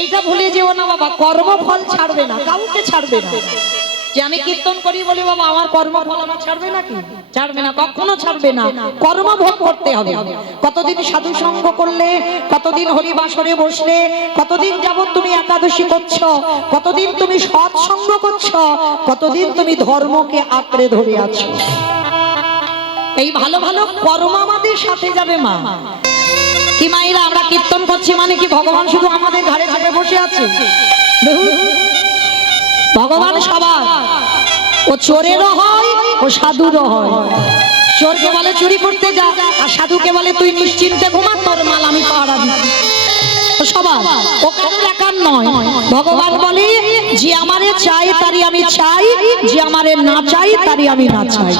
এইটা ভুলে যেও না বাবা, কর্মফল ছাড়বে না, কাউকে ছাড়বে না। যে আমি কীর্তন করি বলি বাবা আমার কর্মফল আমার ছাড়বে না, কি ছাড়বে না, কখনো ছাড়বে না। কর্মভোগ করতে হবে। কতদিন সাধু সঙ্গ করলে, কতদিন হরিবাসরে বসলে, কতদিন যাবত তুমি একাদশী করছো, কতদিন তুমি সৎসঙ্গ করছো, কতদিন তুমি ধর্মকে আঁকড়ে ধরে আছো। এই ভালো ভালো কর্ম আমাদের সাথে যাবে মা। কি মায়েরা, আমরা কীর্তন করছি মানে কি ভগবান শুধু আমাদের ঘাড়ে ঘাড়ে বসে আছে? ভগবান সবার, ও চোরেরও হয়, ও সাধুরও হয়। চোরকে বলে চুরি করতে যা, আর সাধুকে বলে তুই নিশ্চিন্তে ঘুমা, তোর মাল আমি পাহারা দিচ্ছি। সবার, ও কারোর একার নয়। ভগবান বলে যে আমারে চাই তারই আমি চাই, যে আমারে না চাই তারই আমি না চাই।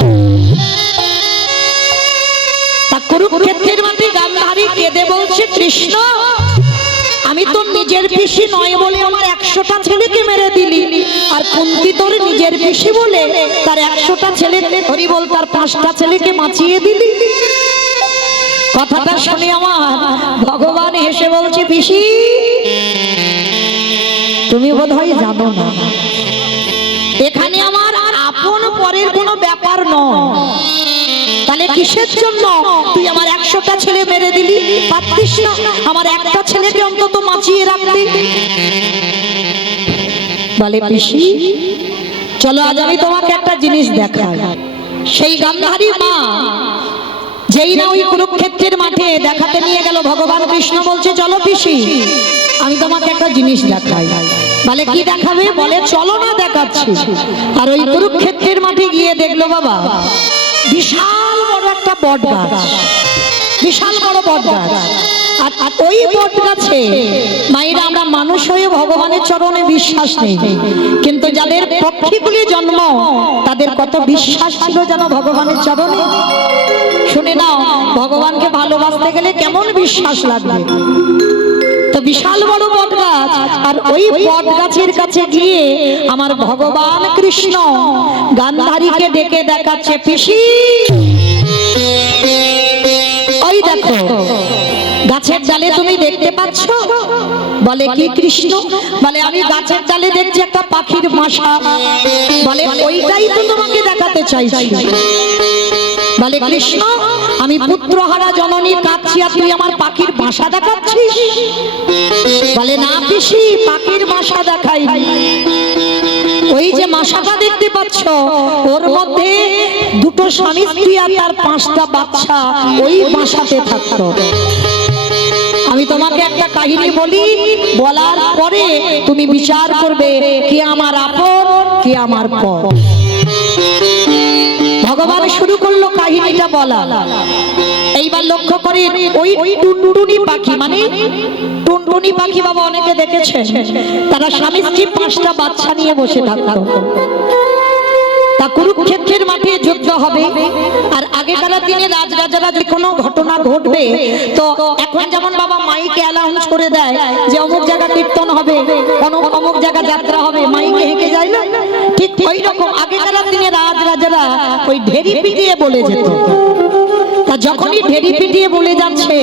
তা কুরুক্ষেত্রের মাঠে গান্ধারী কেঁদে বলছে, কৃষ্ণ আমি তোর নিজের পিসি নয় বলে আমার 100টা ছেলেকে মেরে দিলি, আর কুন্তি তোর নিজের পিসি বলে তার 100টা ছেলে, হরি বল তার 5টা ছেলেকে বাঁচিয়ে দিলি। কথাটা শুনে আমার ভগবান হেসে বলছে, পিসি তুমি বোধহয় জানো না, এখানে আমার আপন পরের কোনো ব্যাপার নয়। তাহলে কিসের জন্য তুই আমার 100টা ছেলে মেরে দিলি? পারতিস না আমার একটা ছেলেকে অন্তত বাঁচিয়ে রাখতে? বলে পিসি চলো আজ আমি তোমাকে একটা জিনিস দেখাই। সেই গান্ধারী মা যেই না ওই কুরুক্ষেত্রের মাঠে দেখাতে নিয়ে গেল, ভগবান কৃষ্ণ বলছে চলো পিসি আমি তোমাকে একটা জিনিস দেখাই। বলে কি দেখাবে? বলে চলো না দেখাচ্ছি। আর ওই কুরুক্ষেত্রের মাঠে গিয়ে দেখলো বাবা বিশাল বড় একটা বট গাছ, বিশাল বড় বট গাছ। আর ওই বট গাছে মায়েরা আমরা মানুষ হয়ে ভগবানের চরণে বিশ্বাস নেই, কিন্তু যাদের পক্ষীগুলি জন্ম তাদের কত বিশ্বাস ছিল যেন ভগবানের চরণে। শুনে নাও, ভগবানকে ভালোবাসতে গেলে কেমন বিশ্বাস লাগবে। তো বিশাল বড় বট গাছ, আর ওই বট গাছের কাছে গিয়ে আমার ভগবান কৃষ্ণ গান্ধারীকে ডেকে দেখাচ্ছে, পিসি ওই দেখো গাছের ডালে তুমি দেখতে পাচ্ছ? বলে কি কৃষ্ণ? বলে আমি গাছের ডালে দেখছি একটা পাখির বাসা। বলে ওইটাই তো তোমাকে দেখাতে চাইছি। বলে কৃষ্ণ আমি পুত্রহারা জননী কাঁদছি, আর তুই আমার পাখির বাসা দেখাচ্ছিস? বলে না পিসি পাখির বাসা দেখাইনি, ওই যে মাসাটা দেখতে পাচ্ছ ওর মধ্যে দুটো স্বামী স্ত্রী আর তার 5টা বাচ্চা ওই বাসাতে থাকতো। আমি তোমাকে একটা কাহিনী বলি, বলার পরে তুমি বিচার করবে কি আমার আপন কি আমার পর। ভগবান শুরু করলো কাহিনীটা বলা। এইবার লক্ষ্য করি ওই টুনটুনি পাখি, মানে টুনটুনি পাখি বাবা অনেকে দেখেছে, তারা স্বামী স্ত্রী 5টা বাচ্চা নিয়ে বসে থাকতো। তা কুরুক্ষেত্রের মাঠে যুদ্ধ হবে, আর আগেকার দিনে রাজরাজারা যে কোনো ঘটনা ঘটবে তো এখন যেমন বাবা মাইকে অ্যানাউন্স করে দেয় যে অমুক জায়গা কীর্তন হবে, অমুক জায়গা যাত্রা হবে, মাইকে হেঁকে যায় না, ঠিক ওই রকম আগেকার দিনে রাজরাজারা ওই ঢেরি পিটিয়ে বলে যেত। তা যখনই ঢেরি পিটিয়ে বলে যাচ্ছে,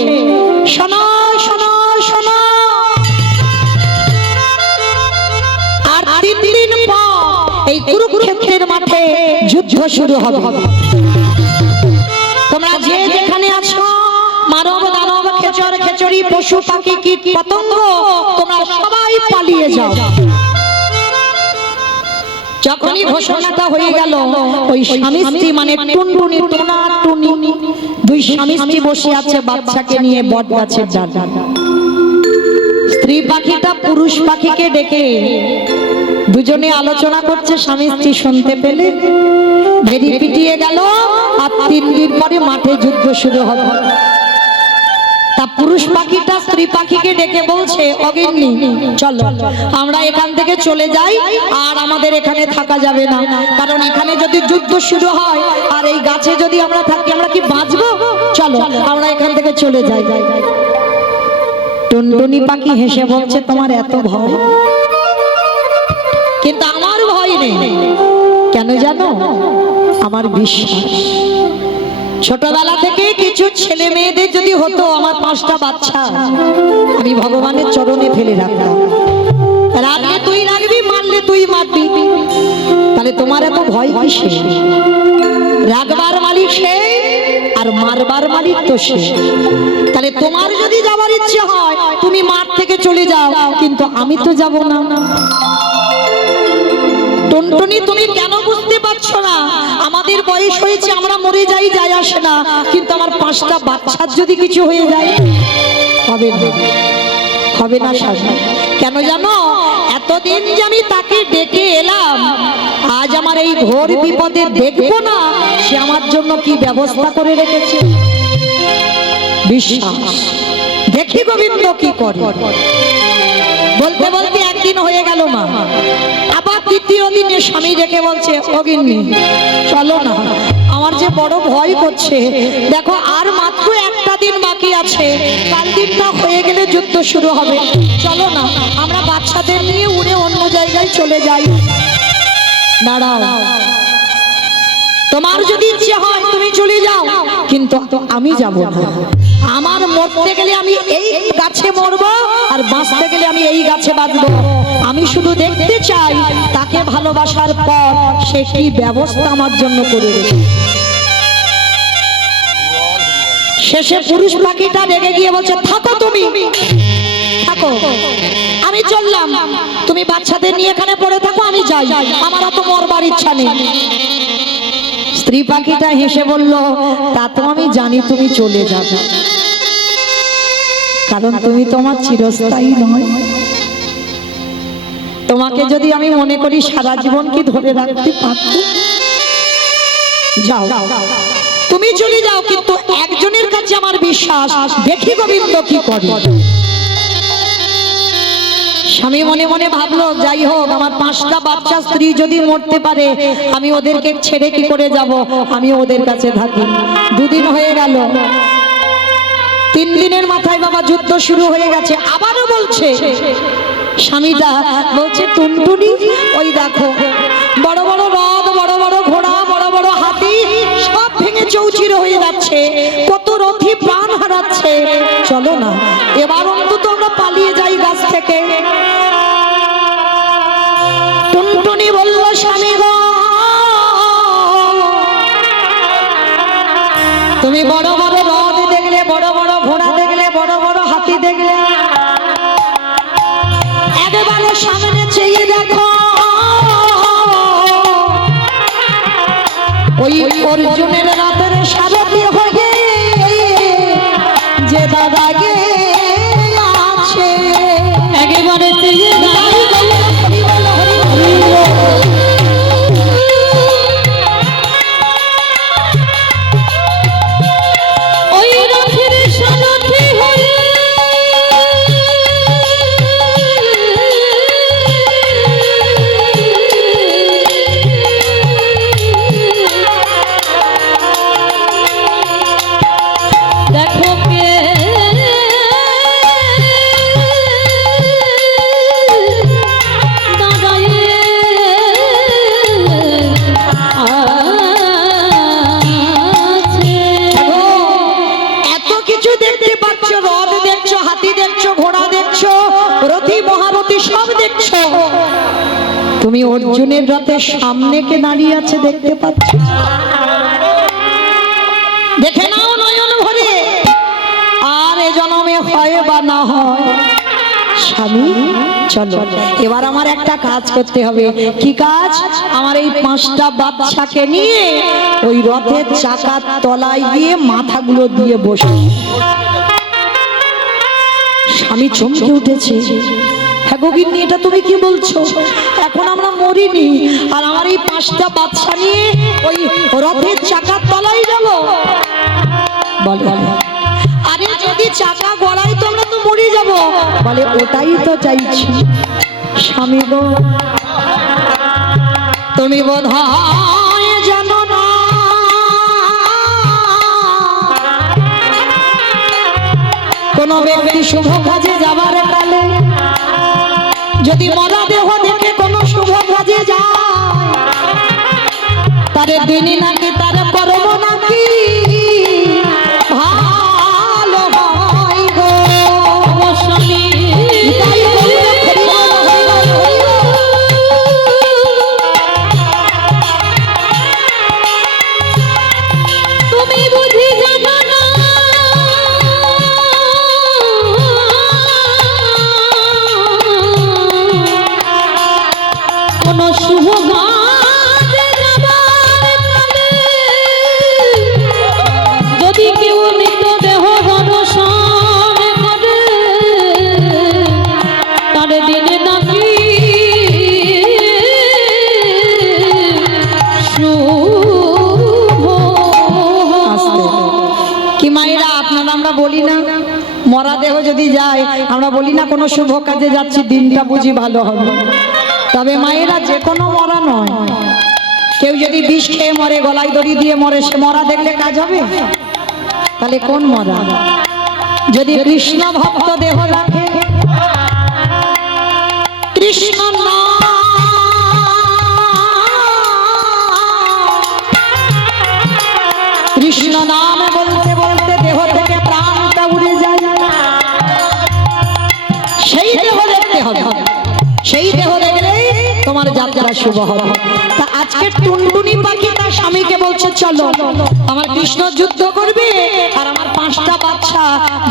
শোনো শোনো শোনো, আর 3 দিন পর এই কুরুক্ষেত্রের মাঠে যুদ্ধ শুরু হবে। তোমরা যে যেখানে আছো, মানব দানব খেচর খেচরি পশু পাখি কীট পতঙ্গ, তোমরা সবাই পালিয়ে যাও। যখনই ঘোষণাটা হয়ে গেল, ওই স্বামী স্ত্রী মানে টুনটুনি টোনা টুনি 2 স্বামী স্ত্রী বসে আছে বাচ্চাকে নিয়ে বট গাছের ডালে। স্ত্রী পাখিটা পুরুষ পাখিকে ডেকে দুজনে আলোচনা করছে, স্বামী স্ত্রী শুনতে পেলে ভেড়ি পিটিয়ে গেল, আর 3 দিন পরে মাঠে যুদ্ধ শুরু হবে। তা পুরুষ পাখিটা স্ত্রী পাখিকে ডেকে বলছে, অগিন্নি চলো আমরা এখান থেকে চলে যাই, আর আমাদের এখানে থাকা যাবে না, কারণ এখানে যদি যুদ্ধ শুরু হয় আর এই গাছে যদি আমরা থাকি আমরা কি বাঁচবো? চলো আমরা এখান থেকে চলে যাই। টুনটুনি পাখি হেসে বলছে, তোমার এত ভয়? কিন্তু আমার ভয় নেই। কেন জানো? আমার বিশ্বাস। ছোটবেলা থেকে কিছু ছেলে মেয়েদের যদি হতো আমার 5টা বাচ্চা, আমি ভগবানের চরণে ফেলে রাখতাম। তোমার এত ভয় কিসে? রাগবার মালিক সে আর মারবার মালিক তো সে। তাহলে তোমার যদি যাবার ইচ্ছে হয় তুমি মাঠ থেকে চলে যাও, কিন্তু আমি তো যাব না। টুনটুনি তুমি কেন বুঝতে পারছো না? আমাদের বয়স হয়েছে, আমরা মরে যাই, যায় আসে না, কিন্তু আমার 5টা বাচ্চার যদি কিছু হয়ে যায় হবে না, হবে না শাশা। কেন জানো? এতদিন যে আমি তাকে ডেকে এলাম, আজ আমার এই ঘোর বিপদে দেখবো না, সে আমার জন্য কি ব্যবস্থা করে রেখেছে। বিশ্বাস দেখি গোবিন্দ কি করে। বলতে বলতে একদিন হয়ে গেল মা, আবার দ্বিতীয় দিনে স্বামী রেখে বলছে, ও গিন্নি চলো না, আমার যে বড় ভয় করছে। দেখো আর মাত্র একটা দিন বাকি আছে, কাল দিনটা হয়ে গেলে যুদ্ধ শুরু হবে, চলো না আমরা বাচ্চাদের নিয়ে উড়ে অন্য জায়গায় চলে যাই। দাঁড়াও, তোমার যদি ইচ্ছে হয় তুমি চলে যাও, কিন্তু আমি যাব না। আমার মরতে গেলে আমি এই গাছে মরবো, আর বাঁচতে গেলে আমি এই গাছে বাঁচবো। আমি শুধু দেখতে চাই তাকে ভালোবাসার পর সে কি ব্যবস্থা আমার জন্য করে দেবে। শেষে পুরুষ পাখিটা রেগে গিয়ে বলছে, থাকো তুমি, থাকো, আমি চললাম, তুমি বাচ্চাদের নিয়ে এখানে পড়ে থাকো, আমি যাই, আমার তো মরবার ইচ্ছা নেই। স্ত্রী পাখিটা হেসে বলল, তা তো আমি জানি তুমি চলে যাবে, কারণ তুমি তো আমার চিরস্থায়ী নয়। তোমাকে যদি আমি মনে করি সারা জীবন কি ধরে রাখতে পারত? যাও, তুমি চলে যাও, কিন্তু একজনের কাছে আমার বিশ্বাস, দেখি গোবিন্দ কি করে। স্বামী মনে মনে ভাবলো, যাই হোক, আমার 5টা বাচ্চা স্ত্রী যদি মরতে পারে, আমি ওদেরকে ছেড়ে কি করে যাব, আমি ওদের কাছে থাকি। 2 দিন হয়ে গেল, 3 দিনের মাথায় বাবা যুদ্ধ শুরু হয়ে গেছে। আবারও বলছে স্বামীটা, বলছে টুনটুনি ওই দেখো বড় বড় রথ, বড় বড় ঘোড়া, বড় বড় হাতি সব ভেঙে চৌচির হয়ে যাচ্ছে, কত রথী প্রাণ হারাচ্ছে, চলো না এবার অন্তত আমরা পালিয়ে যাই গাছ থেকে। টুনটুনি বলল, স্বামী গো, তুমি বড় বড় রথ দেখলে, বড় বড় ঘোড়া দেখলে, বড় বড় হাতি দেখলে, একেবারে সামনে চেয়ে দেখো, ওই অর্জুনের রাতের সারথি হয়ে যে দাদা গে আছে, একেবারে চেয়ে তুমি অর্জুনের রথের সামনে কে দাঁড়িয়ে আছে দেখতে পাচ্ছ? দেখে নাও নয়ন ভরে, আর এ জন্মে হয় বা না হয়। স্বামী চলো, এবার আমার একটা কাজ করতে হবে। কি কাজ? আমার এই 5টা বাচ্চাকে নিয়ে ওই রথের চাকার তলায় গিয়ে মাথাগুলো দিয়ে বসে। স্বামী চমকে উঠেছে, হ্যাঁ গো গিন্নি, এটা তুমি কি বলছো? এখন আমরা মরিনি, আর আমার এই 5টা বাচ্চা নিয়ে ওই রথের চাকার তলায় যাব? বলে, আরে যদি চাকা গড়াই তো আমরা তো মরে যাব। বলে, ওটাই তো চাইছি। স্বামী গো, তুমি বোধহয় জানো না, কোন ব্যক্তি শুভ কাজে যাবার কালে যদি মরা দেহ দেখে কোন শুভ কাজে যায়, তারে দিনই নাকি তার কর্ম নাকি ভালো হয় গো। স্বামী মরা দেহ যদি যায়, আমরা বলি না কোনো শুভ কাজে যাচ্ছি, দিনটা বুঝি ভালো হবে। তবে মায়েরা যে কোনো মরা নয়, কেউ যদি বিষ খেয়ে মরে, গলায় দড়ি দিয়ে মরে, সে মরা দেখলে কাজ হবে? তাহলে কোন মরা? যদি কৃষ্ণ ভক্ত দেহ রাখে, কৃষ্ণ কৃষ্ণ নাম বলতে বলতে দেহ থেকে প্রাণটা উড়ে যায়, সেই দেহ দেখতে হবে, সেই দেহ দেখলে তোমার যাত্রা শুভ হবে। তা আজকে টুনটুনি পাখি তার স্বামীকে বলছে, চলো আমার কৃষ্ণ যুদ্ধ করবে, আর আমার 5টা বাচ্চা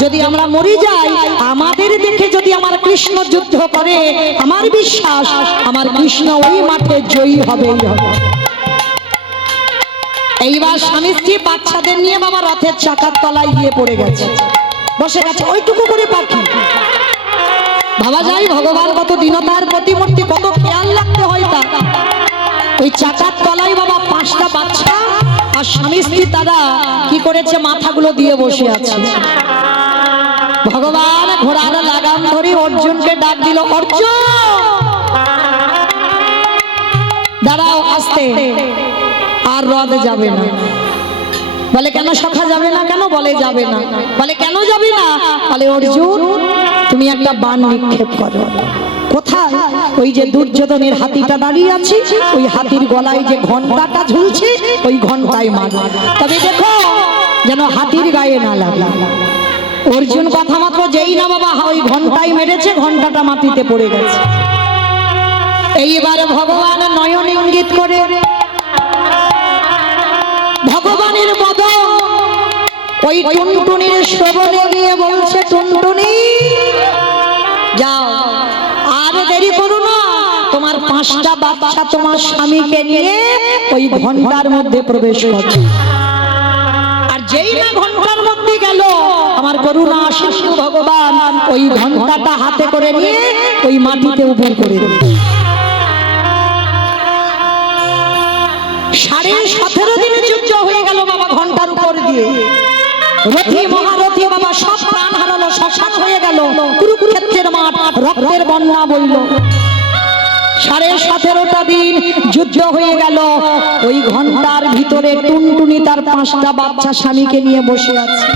যদি আমরা মরে যাই, আমাদের দেখে যদি আমার কৃষ্ণ যুদ্ধ করে, আমার বিশ্বাস আমার কৃষ্ণ ওই মাঠে জয়ী হবে। এইবার স্বামী স্ত্রী বাচ্চাদের নিয়ে বাবা রথের চাকার তলায় গিয়ে পড়ে গেছে, বসে গেছে ওইটুকু করে পাখি। ভাবা যায় ভগবান কত দীনতার প্রতিমূর্তি, কত খেয়াল রাখতে হয় তা। ওই চাকার তলায় বাবা 5টা বাচ্চা আর স্বামী স্ত্রী তারা কি করেছে, মাথাগুলো দিয়ে বসে আছে। ভগবান ঘোড়ার লাগাম ধরে অর্জুনকে ডাক দিল, অর্জুন দাঁড়াও, আসতে, আর রথ যাবে না। বলে কেন সখা যাবে না? কেন? বলে যাবে না। বলে কেন যাবে না? বলে অর্জুন তুমি একটা বাণ নিক্ষেপ করো। কোথায়? ওই যে দুর্যোধনের হাতিটা দাঁড়িয়ে আছে, ওই হাতির গলায় যে ঘন্টাটা ঝুলছে, ওই ঘন্টায় মারো, তবে দেখো যেন হাতির গায়ে না লাগে। অর্জুন কথা মাত্র যেই না বাবা ওই ঘন্টায় মেরেছে, ঘন্টাটা মাটিতে পড়ে গেছে। এইবার ভগবান নয়নে ইঙ্গিত করে, ভগবানের বদন ওই টুনটুনির শ্রবণে গিয়ে বলছে, টুনটুনি যাও, আর দেরি করো না, তোমার 5টা বাচ্চা তোমার স্বামীকে নিয়ে ওই ঘন্টার মধ্যে প্রবেশ করো। আর যেই না ঘন্টার মধ্যে গেল, আমার করুণা শিশু ভগবান ওই ঘন্টাটা হাতে করে নিয়ে ওই মাটিতে উপুর করে দিল। 17.5 দিনের যুদ্ধ হয়ে গেল বাবা ঘন্টার উপর দিয়ে। রথী মহারথী বাবা সব প্রাণ হারালো, শ্মশান হয়ে গেল, কুরুক্ষেত্রের মাঠ, রক্তের বন্যা বইল। 17.5টা দিন যুদ্ধ হয়ে গেল। ওই ঘন্টার ভিতরে টুনটুনি তার 5টা বাচ্চা স্বামীকে নিয়ে বসে আছে।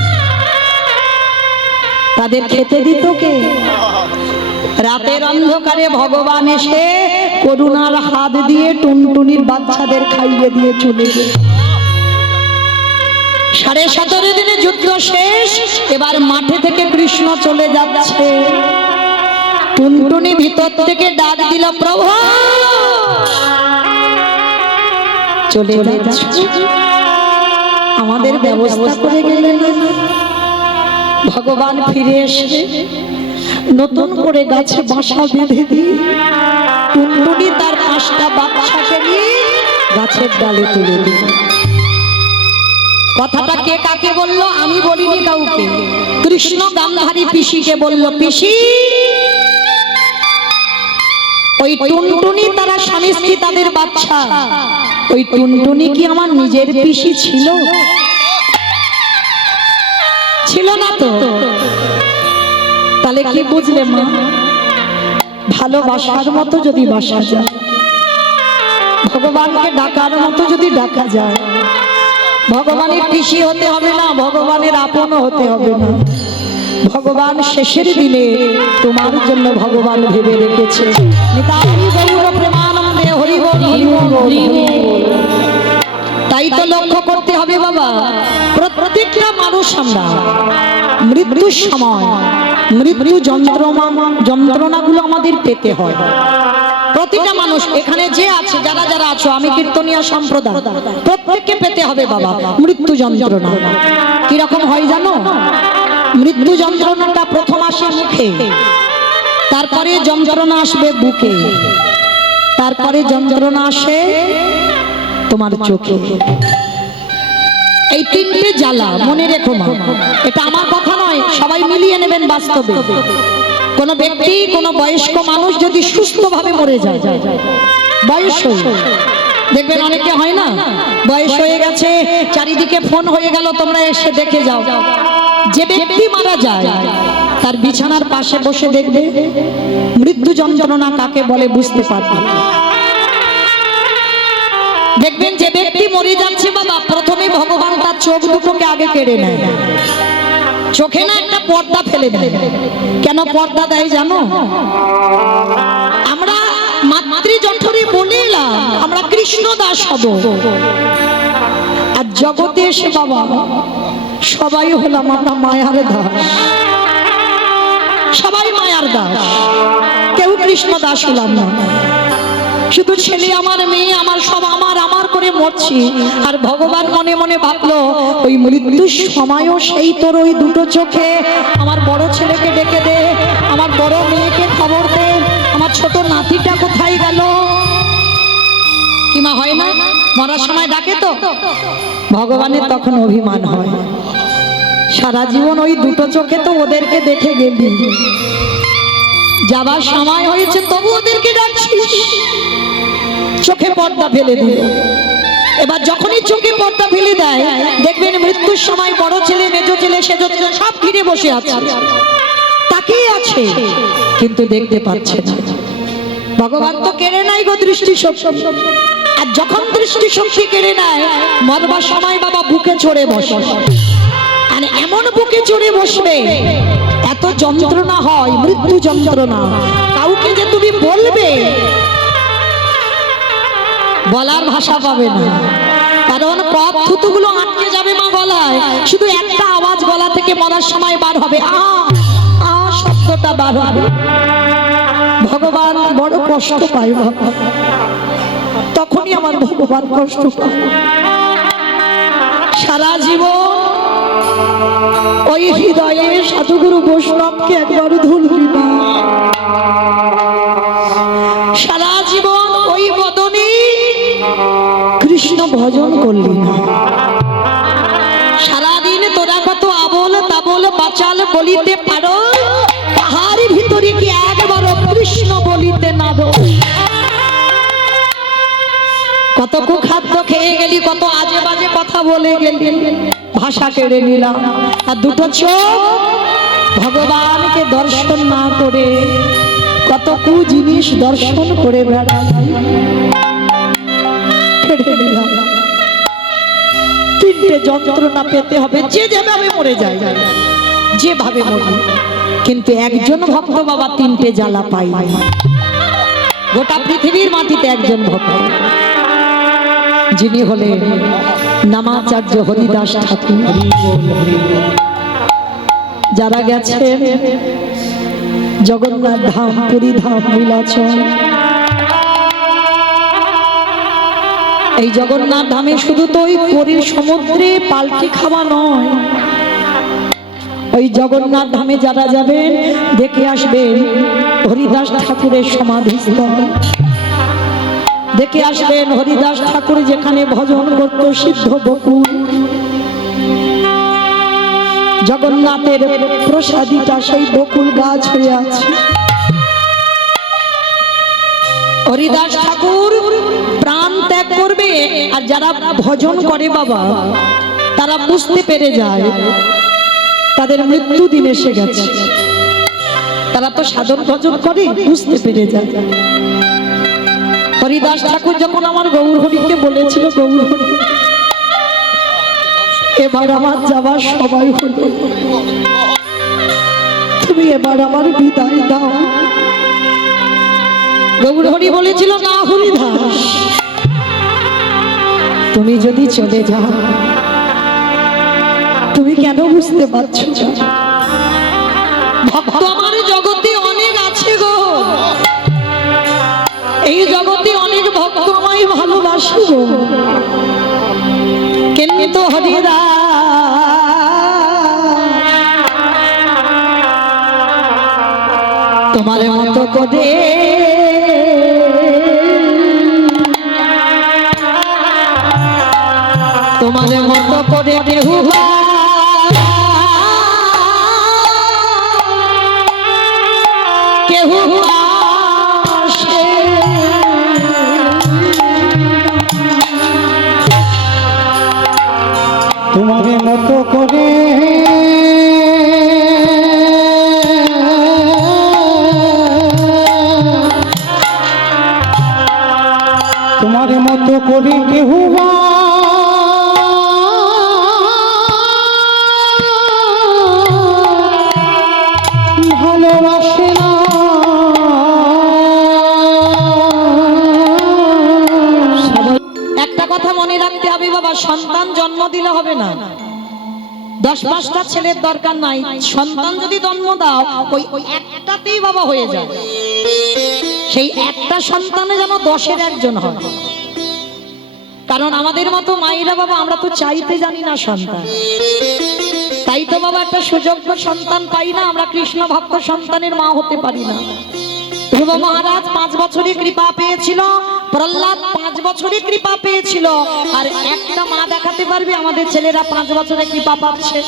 তাদের খেতে দিত কে? রাতের অন্ধকারে ভগবান এসে করুণার হাত দিয়ে টুনটুনির বাচ্চাদের খাইয়ে দিয়ে চলে গেল। 17.5 দিনে যুদ্ধ শেষ। এবার মাঠে থেকে কৃষ্ণ চলে যাচ্ছে। টুনটুনি ভিতর থেকে ডাক দিল, প্রভু চলে যাচ্ছে, আমাদের ব্যবস্থা করে গেলেন। ভগবান ফিরে এসে নতুন করে গাছে বাসা বেঁধে দিয়ে টুনটুনি তার 5টা বাচ্চাকে নিয়ে গাছের ডালে তুলে দিল। কথাটা কে কাকে বললো? আমি বলিনি কাউকে। কৃষ্ণ গান্ধারী পিসিকে বলল, পিসি ওই টুনটুনি তারা স্বামী স্ত্রী তাদের বাচ্চা, ওই টুনটুনি কি আমার নিজের পিসি ছিল? ছিল না তো। তাহলে কি বুঝলে মা? ভালোবাসার মতো যদি বাসা যায়, ভগবানকে ডাকার মতো যদি ডাকা যায়, ভগবানের পিসি হতে হবে না, ভগবানের আপনও হতে হবে না। ভগবান শেষের দিনে তোমার জন্য ভগবান ভেবে রেখেছে। তাই তো লক্ষ্য করতে হবে বাবা, প্রত্যেকটা মানুষ আমরা মৃত্যুর সময় মৃত্যু যন্ত্রণাগুলো আমাদের পেতে হয়। প্রতিটা মানুষ এখানে যে আছে, যারা যারা আছো, আমি কীর্তনিয়া সম্প্রদায়, প্রত্যেককে পেতে হবে বাবা মৃত্যু যন্ত্রণা। কিরকম হয় জানো? মৃত্যু যন্ত্রণাটা প্রথম আসে মুখে, তারপরে যন্ত্রণা আসবে বুকে, তারপরে যন্ত্রণা আসে তোমার চোখে। এই 3টে জ্বালা মনে রেখো মা, এটা আমার কথা নয়, সবাই মিলিয়ে নেবেন বাস্তবে। কোন ব্যক্তি, কোন বয়স্ক মানুষ যদি সুস্থভাবে মরে যায়, বয়স দেখবেন অনেকে হয় না, বয়স হয়ে গেছে, চারিদিকে ফোন হয়ে গেল, তোমরা এসে দেখে যাও, যে ব্যক্তি মারা যায় তার বিছানার পাশে বসে দেখবে মৃত্যু যন্ত্রণা কাকে বলে বুঝতে পারবে। দেখবেন যে ব্যক্তি মরে যাচ্ছে বাবা, প্রথমে ভগবান তার চোখ দুটোকে আগে কেড়ে নেয়, চোখে না একটা পর্দা ফেলে দেয়। কেন পর্দা দেয় জানো? আমরা মাতৃজঠরে বলিলাম আমরা কৃষ্ণ দাস হব, আর জগতে এসে বাবা সবাই হলাম আমরা মায়ার দাস, সবাই মায়ার দাস, কেউ কৃষ্ণ দাস হলাম না। শুধু ছেলে আমার, মেয়ে আমার, সব আমার আমার করে মরছি। আর ভগবান মনে মনে ভাবলো ওই মৃত্যুর সময়ও সেই তোর ওই দুটো চোখে আমার বড় ছেলেকে ডেকে দে, আমার বড় মেয়েকে খবর দে, আমার ছোট নাতিটা কোথায় গেল। কিমা হয় না মরার সময় ডাকে তো? ভগবানের তখন অভিমান হয়, সারা জীবন ওই দুটো চোখে তো ওদেরকে দেখে গেলি, যাবার সময় হয়েছে তবু ওদেরকে ডাকছিস। চোখে পর্দা ফেলে দিল। এবার যখনই চোখে পর্দা ফেলে দেয় দেখবেন মৃত্যুর সময় বড় ছেলে, মেজ ছেলে, সেজ ছেলে সব ফিরে বসে আছে, তাকিয়ে আছে কিন্তু দেখতে পাচ্ছে না। ভগবান তো কেড়ে নাই গো দৃষ্টি শক্তি। আর যখন দৃষ্টি শক্তি কেড়ে নেয় মরবার সময় বাবা বুকে চড়ে বসে, আর এমন বুকে চড়ে বসবে এত যন্ত্রণা হয়, মৃত্যু যন্ত্রণা। কাউকে যে তুমি বলবে বলার ভাষা পাবে না, কারণ পথ থুতুগুলো আটকে যাবে মা গলায়। শুধু একটা আওয়াজ গলা থেকে মরার সময় বার হবে, আ আ শব্দটা বার হবে। ভগবান বড় কষ্ট পায়, তখনই আমার ভগবান কষ্ট পায়। সারা জীবন ওই হৃদয়ে সাধুগুরু বৈষ্ণবকে একবার ধরলি না, সারা জীবন ওই বদনে কৃষ্ণ ভজন করলি না। সারাদিন তোরা কত আবল তাবল বাচাল বলিতে পারো, তাহার ভিতরে কি একবার কৃষ্ণ বলিতে না দো। কত কুখাদ্য খেয়ে গেলি, কত আজে বাজে কথা বলে গেলি, ভাষা কেড়ে নিলাম। আর দুটো চোখ ভগবানকে দর্শন না করে কত কু জিনিস দর্শন করে বেড়ালি, কেড়ে নিলাম। তিনটে যন্ত্রণা পেতে হবে, যে যেভাবে মরে যায়, যেভাবে মরে। কিন্তু একজন ভক্ত বাবা তিনটে জ্বালা পাই, গোটা পৃথিবীর মাটিতে একজন ভক্ত, যিনি হলেন নামাচার্য হরিদাস ঠাকুর। যারা গেছেন জগন্নাথ ধাম, পুরী ধাম, নীলাচল, এই জগন্নাথ ধামে শুধু তো ওই পুরীর সমুদ্রে পালকি খাওয়া নয়, ওই জগন্নাথ ধামে যারা যাবেন দেখে আসবেন হরিদাস ঠাকুরের সমাধিস্থল, দেখে আসবেন হরিদাস ঠাকুর যেখানে ভজন করত সিদ্ধ বকুল। জগন্নাথের প্রসাদীটা সেই বকুল গাছ হয়ে আছে। হরিদাস ঠাকুর প্রাণ ত্যাগ করবে, আর যারা ভজন করে বাবা তারা বুঝতে পেরে যায় তাদের মৃত্যু দিন এসে গেছে। তারা তো সাধন ভজন করে, বুঝতে পেরে যায়। হরিদাস ঠাকুর যখন আমার গৌর হরিকে বলেছিল, গৌর হরি এবার আমার যাবার সময় হলো, তুমি এবার আমার বিদায় দাও। গৌর হরি বলেছিল, না হরিদাস, তুমি যদি চলে যাও তুমি কেন বুঝতে পারছো? ভক্ত আমার জগতে অনেক আছে গো, এই জগতে অনেক ভক্ত আমায় ভালোবাসে গো, কিন্তু হরিদাস তোমার মতো করে তোমার মতো করে কেহু কেহু আসে, তোমার মতো করে তোমার মতো করে কেহ ভালোবাসে না। একটা কথা মনে রাখতে হবে বাবা, সন্তান জন্ম দিলে হবে না, 10-5টা ছেলের দরকার নাই। সন্তান যদি জন্ম দাও ওই একটাতেই বাবা হয়ে যায়। সেই একটা সন্তানে যেন 10-এর একজন হয়। কারণ আমাদের মতো মায়েরা বাবা আমরা তো চাইতে জানি না সন্তান, তাই তো বাবা একটা সুযোগ্য সন্তান পাই না, আমরা কৃষ্ণ ভক্ত সন্তানের মা হতে পারি না। ধ্রুব মহারাজ 5 বছরের কৃপা পেয়েছিল, প্রহ্লাদ 5 বছরের কৃপা পেয়েছিল। আর একটা মা দেখাতে পারবে আমাদের ছেলেরা 5 বছরের কৃপা পাচ্ছে?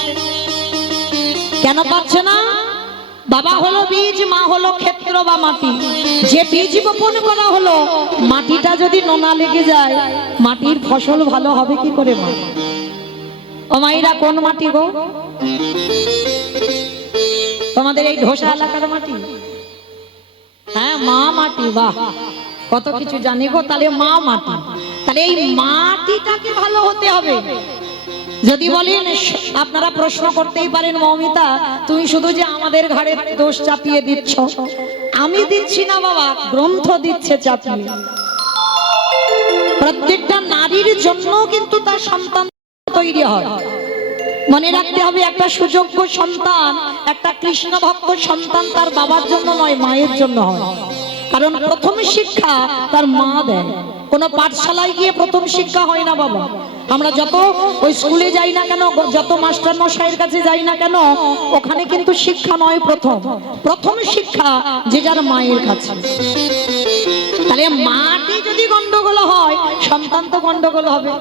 কেন পাচ্ছে না? বাবা হলো বীজ, মা হলো ক্ষেত্র বা মাটি। যে বীজ বপন করা হলো, মাটিটা যদি নোনা লেগে যায়, মাটির ফসল ভালো হবে কি করে? মা ও মাইরা কোন মাটি গো? তোমাদের এই ঢোসা এলাকার মাটি? হ্যাঁ, মা মাটি। বাহ, কত কিছু জানি গো। তাহলে মা মাটি, তাহলে এই মাটিটাকে ভালো হতে হবে। যদি বলেন, আপনারা প্রশ্ন করতেই পারেন, মৌমিতা তুমি শুধু যে আমাদের ঘাড়ে দোষ চাপিয়ে দিচ্ছ। আমি দিচ্ছি না বাবা, গ্রন্থ দিচ্ছে চাপিয়ে। প্রত্যেকটা নারীর জন্য কিন্তু তার সন্তান তৈরি হয়। মনে রাখতে হবে, একটা সুযোগ্য সন্তান, একটা কৃষ্ণ ভক্ত সন্তান তার বাবার জন্য নয়, মায়ের জন্য হয়। কারণ প্রথম শিক্ষা তার মা দেয়। কোনো পাঠশালায় গিয়ে প্রথম শিক্ষা হয় না বাবা। আমরা যত ওই স্কুলে যাই না কেন, যত মাস্টার মশাইয়ের কাছে যাই না কেন, ওখানে কিন্তু শিক্ষা নয়, প্রথম শিক্ষা যে যার মায়ের কাছে। তাহলে মাটি যদি গন্ডগোল হয়, সন্তান তো গন্ডগোল হবে।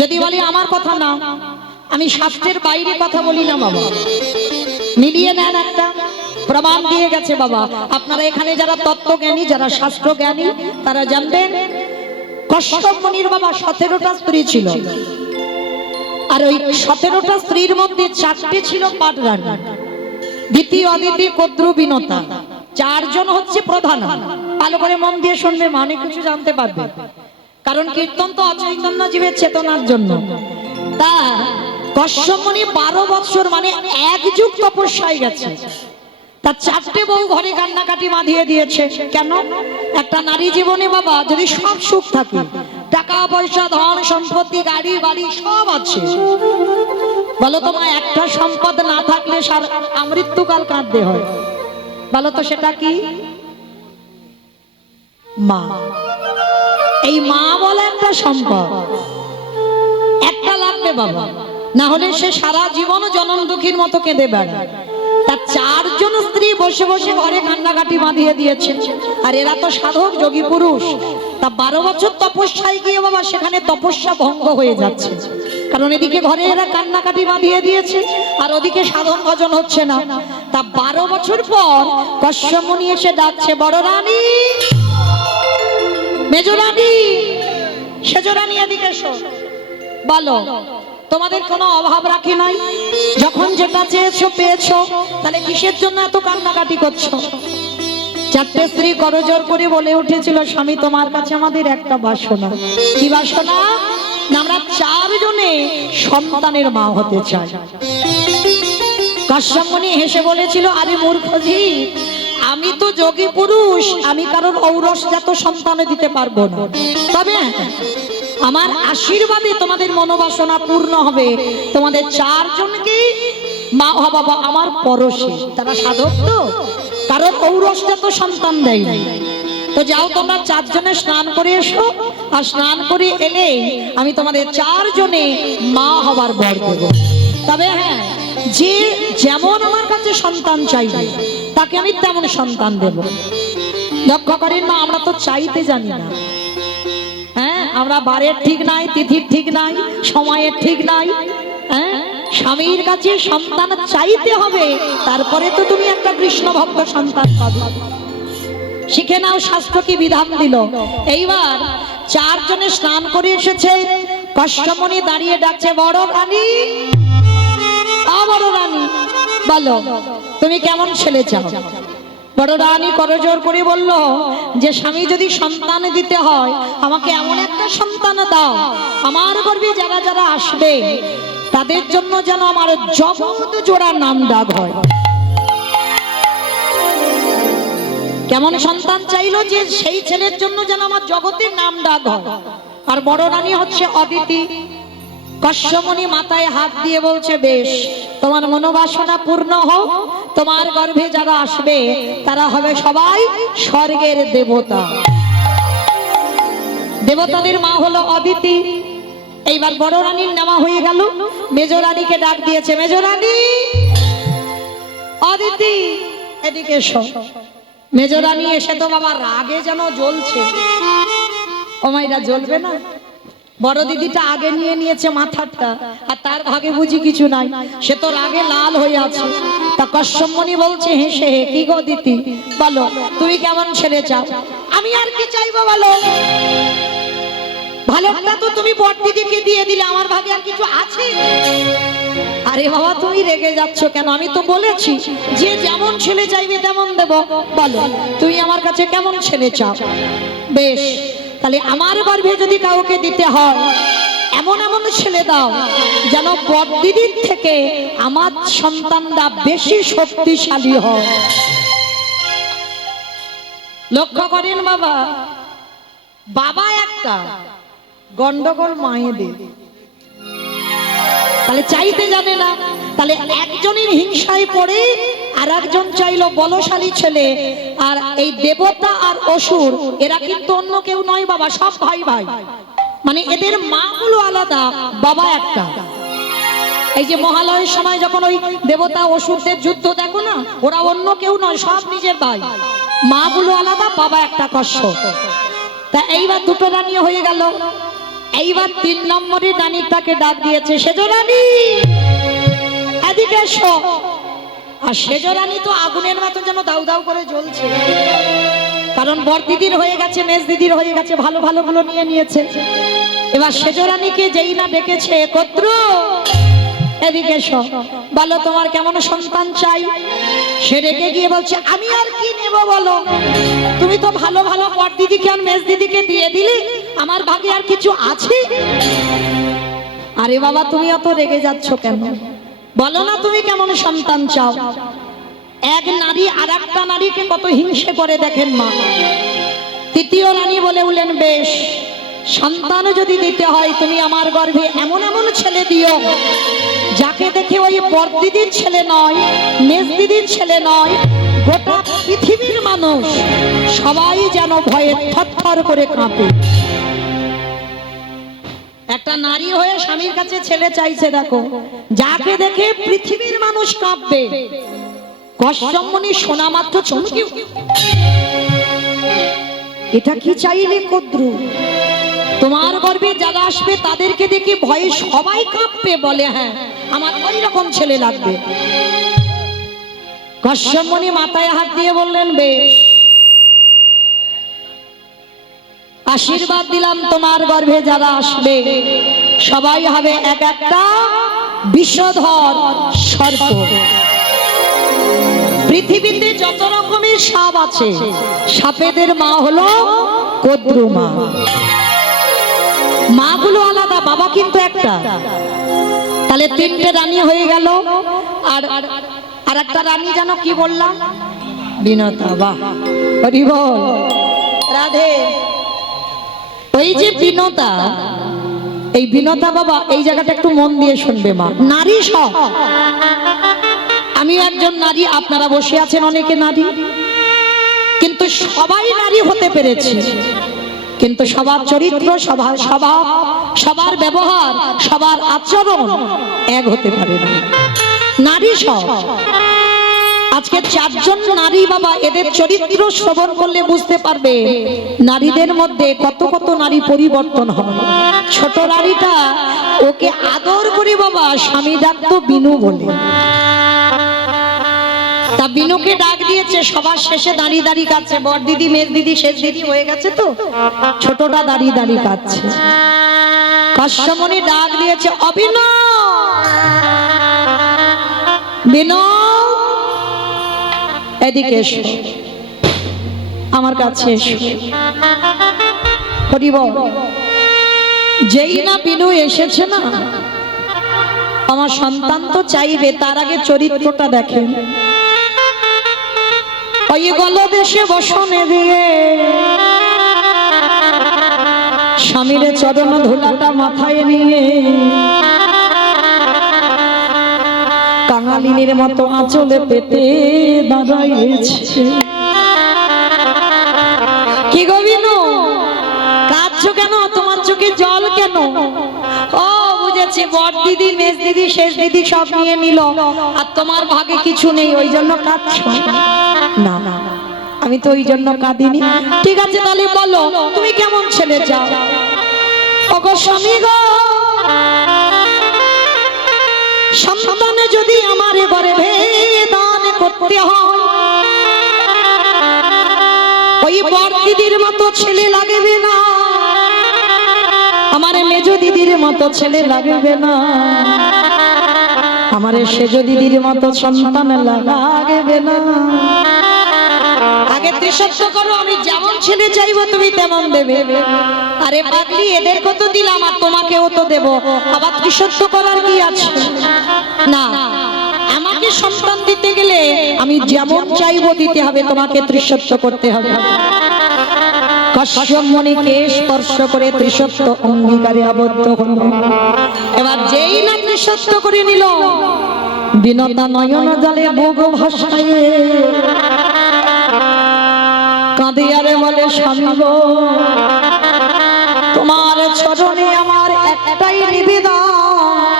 যদি বলি আমার কথা না, আমি শাস্ত্রের বাইরে কথা বলি না বাবা, মিলিয়ে নেন, একটা প্রমাণ দিয়ে গেছে বাবা। আপনারা এখানে যারা তত্ত্বজ্ঞানী, যারা শাস্ত্র জ্ঞানী, তারা জানবেন কশ্যপ মুনির বাবা 17টা স্ত্রী ছিল। আর ওই 17টা স্ত্রীর মধ্যে 4টে ছিল পাটরানী, দ্বিতীয়, অদিতি, কদ্রু, বিনতা। 4 জন হচ্ছে প্রধান। ভালো করে মন দিয়ে শুনবে, মানে কিছু জানতে পারবে। কারণ কীর্তন তো অচৈতন্য জীবের চেতনার জন্য। তা কশ্যপ মুনি 12 বছর মানে 1 যুগ তপস্যায় গেছে। তার 4টে বউ ঘরে কান্নাকাটি বাঁধিয়ে দিয়েছে। কেন? একটা নারী জীবনে বাবা যদি সব সুখ থাকে, টাকা পয়সা, ধন সম্পত্তি, গাড়ি বাড়ি সব আছে, বলো তো মা, একটা সম্পদ না থাকলে আমৃত্যুকাল কাঁদতে হয়। বলো তো সেটা কি? মা। এই মা বলে একটা সম্পদ, একটা লাগবে বাবা, না হলে সে সারা জীবন জনন দুঃখীর মতো কেঁদে বেড়ায়। তার 4 জন স্ত্রী বসে বসে ঘরে কান্নাকাটি বাঁধিয়ে দিয়েছে। আর এরা তো সাধক যোগী পুরুষ। তা 12 বছর তপস্যায় গিয়ে বাবা সেখানে তপস্যা ভঙ্গ হয়ে যাচ্ছে। কারণ এদিকে ঘরে এরা কান্নাকাটি বাঁধিয়ে দিয়েছে, আর ওদিকে সাধন ভজন হচ্ছে না। তা 12 বছর পর কশ্যপ মুনি এসে ডাকছে, বড় রানী, মেজ রানী, সেজ রানী, এদিকে এসো। বলো, তোমাদের কোনো অভাব রাখি নাই? যখন যেটা চেয়েছো পেয়েছো, তাহলে কিসের জন্য এত কান্নাকাটি করছো? 4টে স্ত্রী করজোর করে বলে উঠেছিল, স্বামী তোমার কাছে আমাদের একটা বাসনা। কি বাসনা? না, আমরা 4 জনে সন্তানের মা হতে চাই। কশ্যপ মুনি হেসে বলেছিল, আরে মূর্খজি, আমি তো যোগী পুরুষ, আমি কারোর ঔরসজাত সন্তানে দিতে পারবো না। তবে আমার আশীর্বাদে তোমাদের মনোবাসনা পূর্ণ হবে। তোমাদের 4 জনকেই মা বাবা আমার পরশে, তারা সাধক তো, কারণ ঔরসজাত সন্তান দেয় নাই। তো যাও, তোমরা 4 জনে স্নান করে এসো, আর স্নান করে এলে আমি তোমাদের 4 জনে মা হবার বর দেব। তবে হ্যাঁ, যে যেমন আমার কাছে সন্তান চাইবে তাকে আমি তেমন সন্তান দেব। লক্ষ্য করেন না, আমরা তো চাইতে জানি না। হ্যাঁ, আমরা বারের ঠিক নাই, তিথির ঠিক নাই, সময়ের ঠিক নাই। হ্যাঁ, স্বামীর কাছে সন্তান চাইতে হবে, তারপরে তো তুমি একটা কৃষ্ণ ভক্ত সন্তান পাবে। শিখে নাও শাস্ত্র কি বিধান দিল। এইবার 4 জনে স্নান করে এসেছে। কশ্যপ মুনি দাঁড়িয়ে ডাকছে, বড় রানী, বড় রানী, বলো তুমি কেমন ছেলে চাও? বড় রানী করজোর করে বলল যে স্বামী যদি সন্তান দিতে হয় আমাকে এমন একটা সন্তান দাও আমার গর্ভে যারা যারা আসবে তাদের জন্য যেন আমার জগৎ জোড়া নাম ডাক হয়। কেমন সন্তান চাইলো যে সেই ছেলের জন্য যেন আমার জগতের নাম ডাক হয়। আর বড় রানী হচ্ছে অদিতি। কশ্যপমণি মাথায় হাত দিয়ে বলছে বেশ, তোমার মনোবাসনা পূর্ণ হোক, তোমার গর্ভে যারা আসবে তারা হবে সবাই স্বর্গের দেবতা। দেবতাদের মা হলো অদিতি। এইবার বড় রানীর নেওয়া হয়ে গেল, মেজ রানীকে ডাক দিয়েছে, মেজ রানী, অদিতি এদিকে এসো। মেজ রানী এসে তো বাবা রাগে যেন জ্বলছে। ও মাইরা জ্বলবে না, বড় দিদিটা আগে নিয়ে নিয়েছে মাথাটা, আর তার ভাগে বুঝি কিছু নাই, সে তো রাগে লাল হয়ে আছে। তা কশ্যপমণি বলছে হেসে, কি গো দিদি বলো তুমি কেমন ছেলে চাও? আমি আর কি চাইবো বলো, ভালোটা তো তুমি বড় দিদিকে দিয়ে দিলে, আমার ভাগে আর কিছু আছে? আরে বাবা তুমি রেগে যাচ্ছ কেন? আমি তো বলেছি যে যেমন ছেলে চাইবে তেমন দেব। বলো তুমি আমার কাছে কেমন ছেলে চাও? বেশ, তাহলে আমার গর্ভে যদি কাউকে দিতে হয় এমন এমন ছেলে দাও যেন বড় দিদির থেকে আমার সন্তানরা বেশি শক্তিশালী হয়। লক্ষ্য করেন বাবা, বাবা একটা, গন্ডগোল মায়েদের। তাহলে চাইতে জানে না, তাহলে একজনের হিংসায় পড়ে আর একজন চাইলো বলশালী ছেলে। আর এই দেবতা আর অসুর এরা কিন্তু অন্য কেউ নয় বাবা, সব ভাই ভাই, মানে এদের মা গুলো আলাদা, বাবা একটা। এই যে মহালয়ের সময় যখন ওই দেবতা অসুরদের যুদ্ধ দেখো না, ওরা অন্য কেউ নয়, সব নিজের ভাই, মা গুলো আলাদা, বাবা একটা কশ্যপ। তা এইবার দুটো রানী হয়ে গেল। এইবার 3 নম্বরের রানীটাকে ডাক দিয়েছে, সেজ রানী এদিকে এসো। আর সেজ রানী তো আগুনের মতো যেন দাউ দাউ করে জ্বলছে, কারণ বড় দিদির হয়ে গেছে, মেজ দিদির হয়ে গেছে, ভালো ভালো গুলো নিয়ে নিয়েছে। এবার সেজ রানীকে যেই না ডেকেছে, কত্র এদিকে এসো, বলো তোমার কেমন সন্তান চাই? সে রেগে গিয়ে বলছে, আমি আর কি নেব বলো, তুমি তো ভালো ভালো বড় দিদিকে আর মেজ দিদিকে দিয়ে দিলে, আমার ভাগে আর কিছু আছে? আরে বাবা তুমি অত রেগে যাচ্ছ কেন? বলো না তুমি কেমন সন্তান চাও। এক নারী আর একটা নারীকে কত হিংসে করে দেখেন মা। তৃতীয় রানী বলে উঠলেন, বেশ, সন্তান যদি দিতে হয় তুমি আমার গর্ভে এমন এমন ছেলে দিও যাকে দেখে ওই বড় দিদির ছেলে নয়, মেজ দিদির ছেলে নয়, গোটা পৃথিবীর মানুষ সবাই যেন ভয়ে থরথর করে কাঁপে। একটা নারী হয়ে স্বামীর কাছে ছেলে চাইছে, দেখো, যাকে দেখে পৃথিবীর মানুষ কাঁপবে। কশ্যপমণি শোনা মাত্র চমকে, এটা কি চাইলে কদ্রু? তোমার গর্ভে যারা আসবে তাদেরকে দেখে ভয়ে সবাই কাঁপবে, বলে হ্যাঁ আমার ওই রকম ছেলে লাগবে। কশ্যপমণি মাথায় হাত দিয়ে বললেন, বেশ, আশীর্বাদ দিলাম তোমার গর্ভে যারা আসবে সবাই হবে এক একটা বিষধর সর্প। পৃথিবীতে যত রকমের সাপ আছে সাপেদের মা হলো কদ্রু মা। মাগুলো আলাদা, বাবা কিন্তু একটা। তাহলে 3টে রানী হয়ে গেল। আর একটা রানী জানো কি বললাম? বিনতা। বাহ, হরি বল, রাধে। ওই যে বিনতা, এই বিনতা বাবা, এই জায়গাটা একটু মন দিয়ে শুনবে মা। নারী সব, আমি একজন নারী, আপনারা বসে আছেন অনেকে নারী, কিন্তু সবাই নারী হতে পেরেছে, কিন্তু সবার চরিত্র, সবার স্বভাব, সবার ব্যবহার, সবার আচরণ এক হতে পারে না। নারী সব। আজকে 4 জন নারী বাবা, এদের চরিত্র শ্রবণ করলে বুঝতে পারবে নারীদের মধ্যে কত কত নারী পরিবর্তন হয়। ছোট নারীটা, ওকে আদর করে বাবা স্বামী ডাকতো বিনু বলে। তা বিনুকে ডাক দিয়েছে, সবার শেষে দাঁড়িয়ে দাঁড়িয়ে কাঁদছে। বড় দিদি, মেজ দিদি, শেষ দিদি হয়ে গেছে, তো ছোটটা দাঁড়িয়ে দাঁড়িয়ে কাঁদছে। কশ্যপমণি ডাক দিয়েছে, অবিনয়, বিনয় এদিকে এসো। আমার কাছে এসো। হরি বল। যেই না বিনু এসেছে না, আমার সন্তান তো চাইবে, তার আগে চরিত্রটা দেখেন। ওই গলদেশে বসনে দিয়ে স্বামীর চরণ ধুলাটা মাথায় নিয়ে কাঙালিনীর মতো আঁচলে পেতে দাঁড়াইছে। কি গো বিনু, কাঁদছো কেন? তোমার চোখে জল কেন? ও বুঝেছি, বড় দিদি, মেজ দিদি, শেষ দিদি সব নিয়ে নিল, আর তোমার ভাগে কিছু নেই, ওই জন্য কাঁদছো। না না, আমি তো ওই জন্য কাঁদিনি। ঠিক আছে, তাহলে বলো তুমি কেমন ছেলে চাও? ওগো স্বামী গো, সন্তানে যদি আমার গর্ভে দান করতে হয়, ওই বড় দিদির মতো ছেলে লাগবে না, আমার মেজ দিদির মতো ছেলে লাগবে না, আমার সেজ দিদির মতো সন্তান লাগবে না। আগে ত্রিসত্য করো, আমি যেমন ছেলে চাইবো তুমি তেমন দেবে। আরে পাগলি, এদের কত দিলাম আর তোমাকেও তো দেব, আবার ত্রিসত্য করার কি আছে? না, আমাকে সন্তান দিতে গেলে আমি যেমন চাইবো দিতে হবে, তোমাকে ত্রিসত্য করতে হবে। কশ্যপ মুনিকে স্পর্শ করে ত্রিসত্য অঙ্গীকারে আবদ্ধ হল। এবার যেই না ত্রিসত্য করে নিল, বিনতা নয়ন জলে বুক ভাসায় কাঁদে আরে বলে, স্বামী গো, তোমার চরণে আমার একটাই নিবেদন,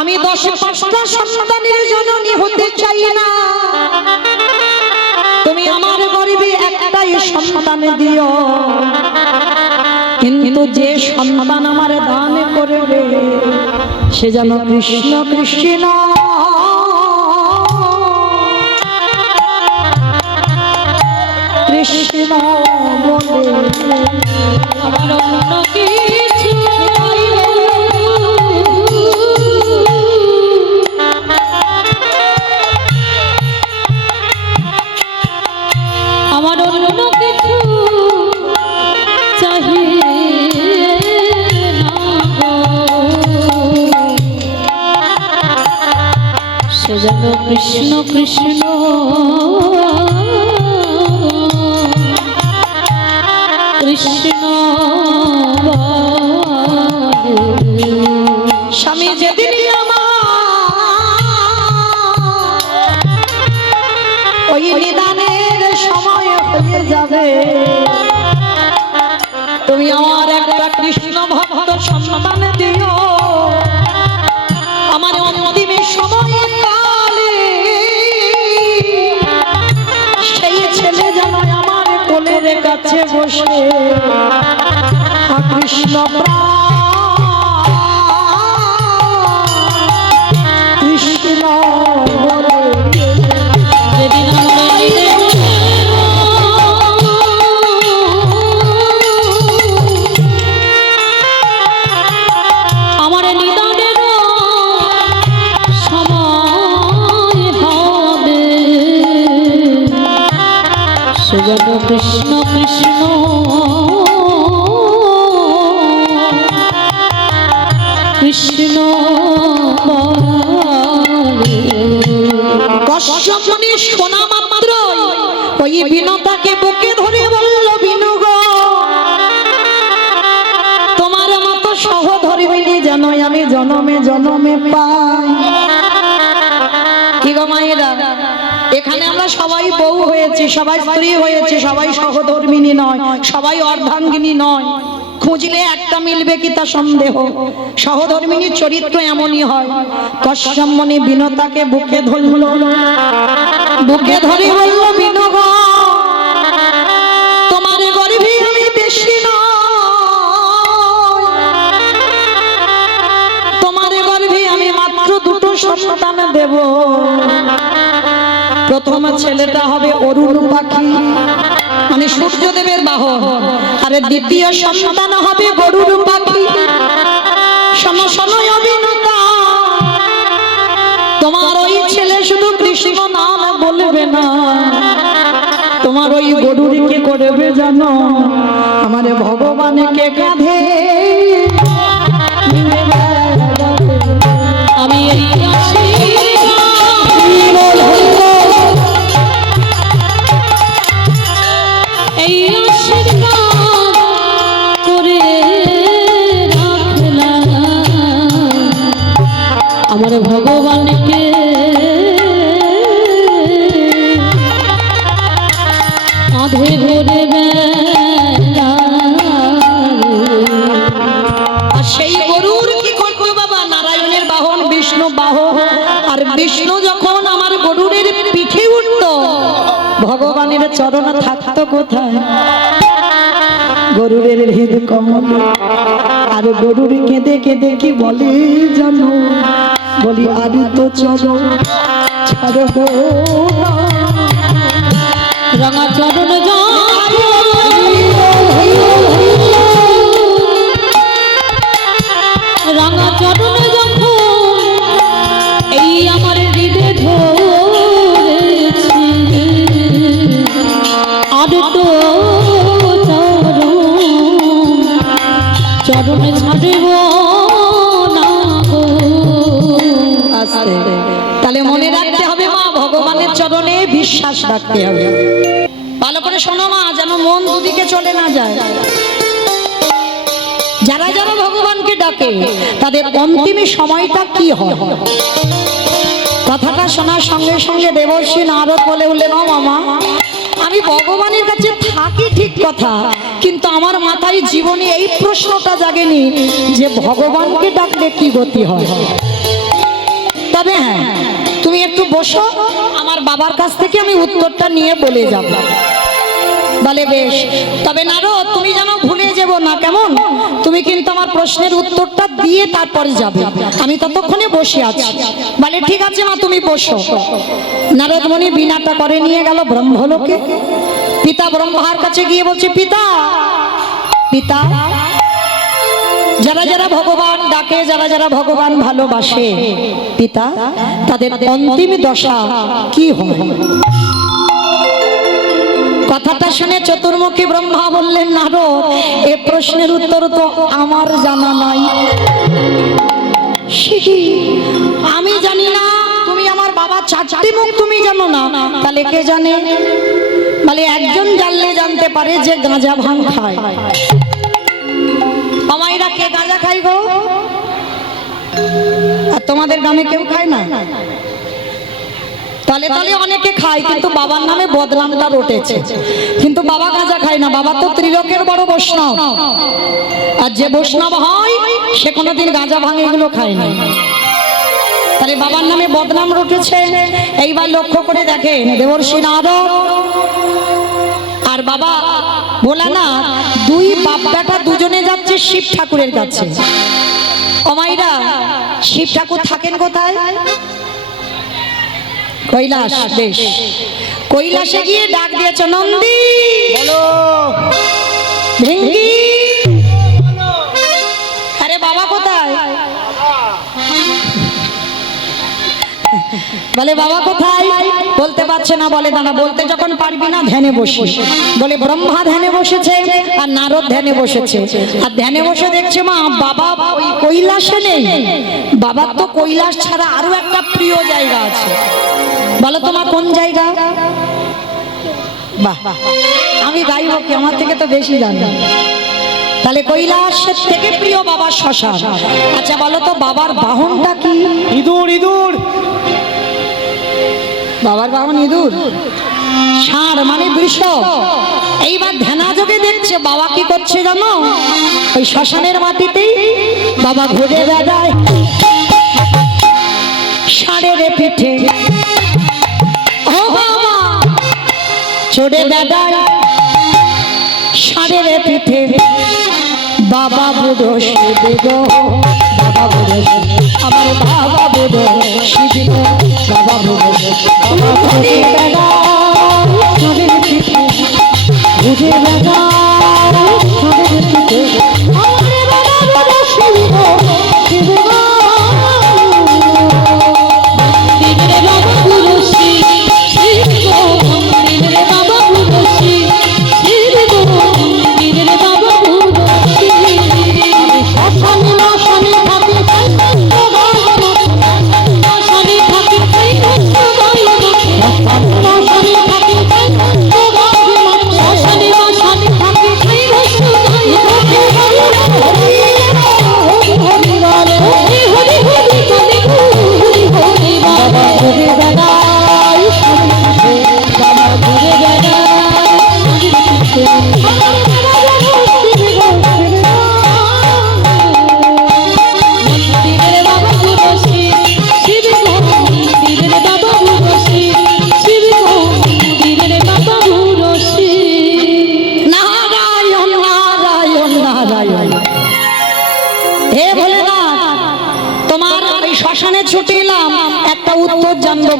আমি 10-5টা সন্তানের জননী হতে চাই না, তুমি আমার গর্ভে একটাই সন্তান দিও, কিন্তু যে সন্তান আমার দান করবে সে যেন কৃষ্ণ কৃষ্ণ কৃষ্ণ বলে। আমার অন্য কিছু আমার অন্য কিছু চাহিয়ে না গো, সে যেন কৃষ্ণ কৃষ্ণ কৃষ্ণ বলে। স্বামী যেদিন ওই নিদানের সময় হয়ে যাবে, তুমি আমার একটা কৃষ্ণ ভক্ত সন্তান দিও, আমার অন্তিমের সময় কালে সেই ছেলে যেন আমার কোলের কাছে বসে কৃষ্ণ কৃষ্ণ বলে। যেদিন আমার নিদানের সময় হবে, সে যেন কৃষ্ণ কৃষ্ণ কৃষ্ণ বলে। কশ্যপ মুনি শোনা মাত্রই ওই বিনতাকে বুকে ধরে বলল, বিনু গো, তোমার মতো সহধর্মিণী যেন আমি জনমে জনমে পাই। কি গো মায়েরা, এখানে আমরা সবাই বউ হয়েছে, সবাই স্ত্রী হয়েছে, সবাই সহধর্মিণী নয়, সবাই অর্ধাঙ্গিনী নয়। খুঁজলে একটা মিলবে কি তা সন্দেহ। সহধর্মিণীর চরিত্র এমনই হয়। কশ্যপ মুনি বিনতাকে বুকে ধরল, বুকে ধরে বলল, বিনু গো, তোমার গর্ভে আমি বেশি নয়, তোমার গর্ভে আমি মাত্র 2টো সন্তান দেব। প্রথম ছেলেটা হবে অরুণ পাখি, মানে সূর্যদেবের বাহন, আর দ্বিতীয় সন্তান হবে গরুর পাখি। শোনো শোনো অবিনতা, তোমার ওই ছেলে শুধু কৃষ্ণ নাম বলবে না, তোমার ওই ওই গরুর কি করবে জানো, আমার ভগবানকে কাঁধে আমি এই আশীর্বাদ করে রাখলাম আমার ভগবানকে কাঁধে ধরে আর সেই গরুর কি করবো বাবা, নারায়ণের বাহন বিষ্ণু বাহন, আর বিষ্ণু যখন আমার গরুরের পিঠে উঠতো ভগবানের চরণ থাকতো কোথায়, গরুরের হৃদ কমল। আর গরুর কেঁদে কেঁদে কি বলে জানো, বলি আমি তো চলো ছাড়বো না। রাঙা চরণ রাঙা চরণ যখন এই আমার হৃদে ধরেছি, আর তো চরণ ছাড়ব না গো। আস্তে, তাহলে মনে রাখতে হবে মা, ভগবানের চরণে বিশ্বাস রাখতে হবে। ভালো করে শোনো মা, যেন মন দুদিকে চলে না যায়। যারা যারা ভগবানকে ডাকে তাদের অন্তিম সময়টা কি হয়, কথাটা শোনার সঙ্গে সঙ্গে দেবর্ষি নারদ বলে উঠলেন, ও মামা, আমি ভগবানের কাছে থাকি ঠিক কথা, কিন্তু আমার মাথায় জীবনে এই প্রশ্নটা জাগেনি যে ভগবানকে ডাকলে কি গতি হয়। তবে হ্যাঁ, তুমি একটু বসো, আমার বাবার কাছ থেকে আমি উত্তরটা নিয়ে বলে যাব। বলে বেশ, তবে নারদ তুমি যেন ভুলে যাব না, কেমন? তুমি কিন্তু আমার প্রশ্নের উত্তরটা দিয়ে তারপরে যাবে, আমি ততক্ষণে বসে আছি। বলে ঠিক আছে মা, তুমি বসো। নারদ মুনি বিনাটা করে নিয়ে গেল ব্রহ্মলোকে। পিতা ব্রহ্মার কাছে গিয়ে বলছে, পিতা পিতা, যারা যারা ভগবান ডাকে, যারা যারা ভগবান ভালোবাসে পিতা, তাদের অন্তিম দশা কি হয়? কথাটা শুনে চতুর্মুখী ব্রহ্মা বললেন, নারদ, এ প্রশ্নের উত্তর তো আমার জানা নাই। আমি জানি না, তুমি আমার বাবা চারটি মুখ তুমি জানো না, তাহলে কে জানে? বলে একজন জানলে জানতে পারে যে গাঁজা ভাঙ খায়। আমাইরা কে গাঁজা খাই গো? আর তোমাদের গ্রামে কেউ খায় না? তালে তালে অনেকে খায়, কিন্তু বাবার নামে বদনামটা রটেছে। কিন্তু বাবা গাঁজা খায় না, বাবা তো ত্রিলোকের বড় বৈষ্ণব। আর যে বৈষ্ণব হয় সে কোনোদিন গাঁজা ভাঙে এগুলো খায় না। তাহলে বাবার নামে বদনাম রটেছে। এইবার লক্ষ্য করে দেখেন, দেবর্ষি নারদ আর বাবা ভোলানাথ, দুই বাপ বেটা দুজনে যাচ্ছে শিব ঠাকুরের কাছে। অমাইরা, শিব ঠাকুর থাকেন কোথায়? কৈলাস। বেশ, কৈলাসে গিয়ে ডাক দিয়েছে, নন্দী বলো, ভেঙ্গি। আরে বাবা কোথায়? বলে বাবা কোথায়? বলতে পারছে না। বলে দাঁড়া, বলতে যখন পারবি না ধ্যানে বসিস। বলে ব্রহ্মা ধ্যানে বসেছে আর নারদ ধ্যানে বসেছে। আর ধ্যানে বসে দেখছে মা, বাবা ওই কৈলাসে নেই। বাবার তো কৈলাস ছাড়া আরো একটা প্রিয় জায়গা আছে। বলো তোমার কোন জায়গা? বাহ, আমি গাইব কি, আমার থেকে তো বেশি জানি। তাহলে কৈলাসের থেকে প্রিয় বাবার শ্মশান। আচ্ছা বলো তো, বাবার বাহনটা কি? ইঁদুর। ইঁদুর, বাবার বাহন ইঁদুর। ষাঁড় মানে বৃষ। এইবার ধ্যানাযোগে দেখছে বাবা কি করছে জানো? ওই শ্মশানের মাটিতেই বাবা ঘুরে বেড়ায় ষাঁড়ের পিঠে। ও বাবা চড়ে বেড়ায় ষাঁড়ের পিঠে। বাবা বুড়ো শিব গো, বাবা বুড়ো আমার বাবা বুড়ো শিব গো, বাবা বুড়ো ঘুরে বেড়ায় ষাঁড়ের পিঠে, ঘুরে বেড়ায় ষাঁড়ের পিঠে। আমার বাবা বুড়ো শিব গো, শিব গো। মন্দিরে বাবা বুড়ো শিব, শিব গো, মন্দিরে বাবা বুড়ো শিব।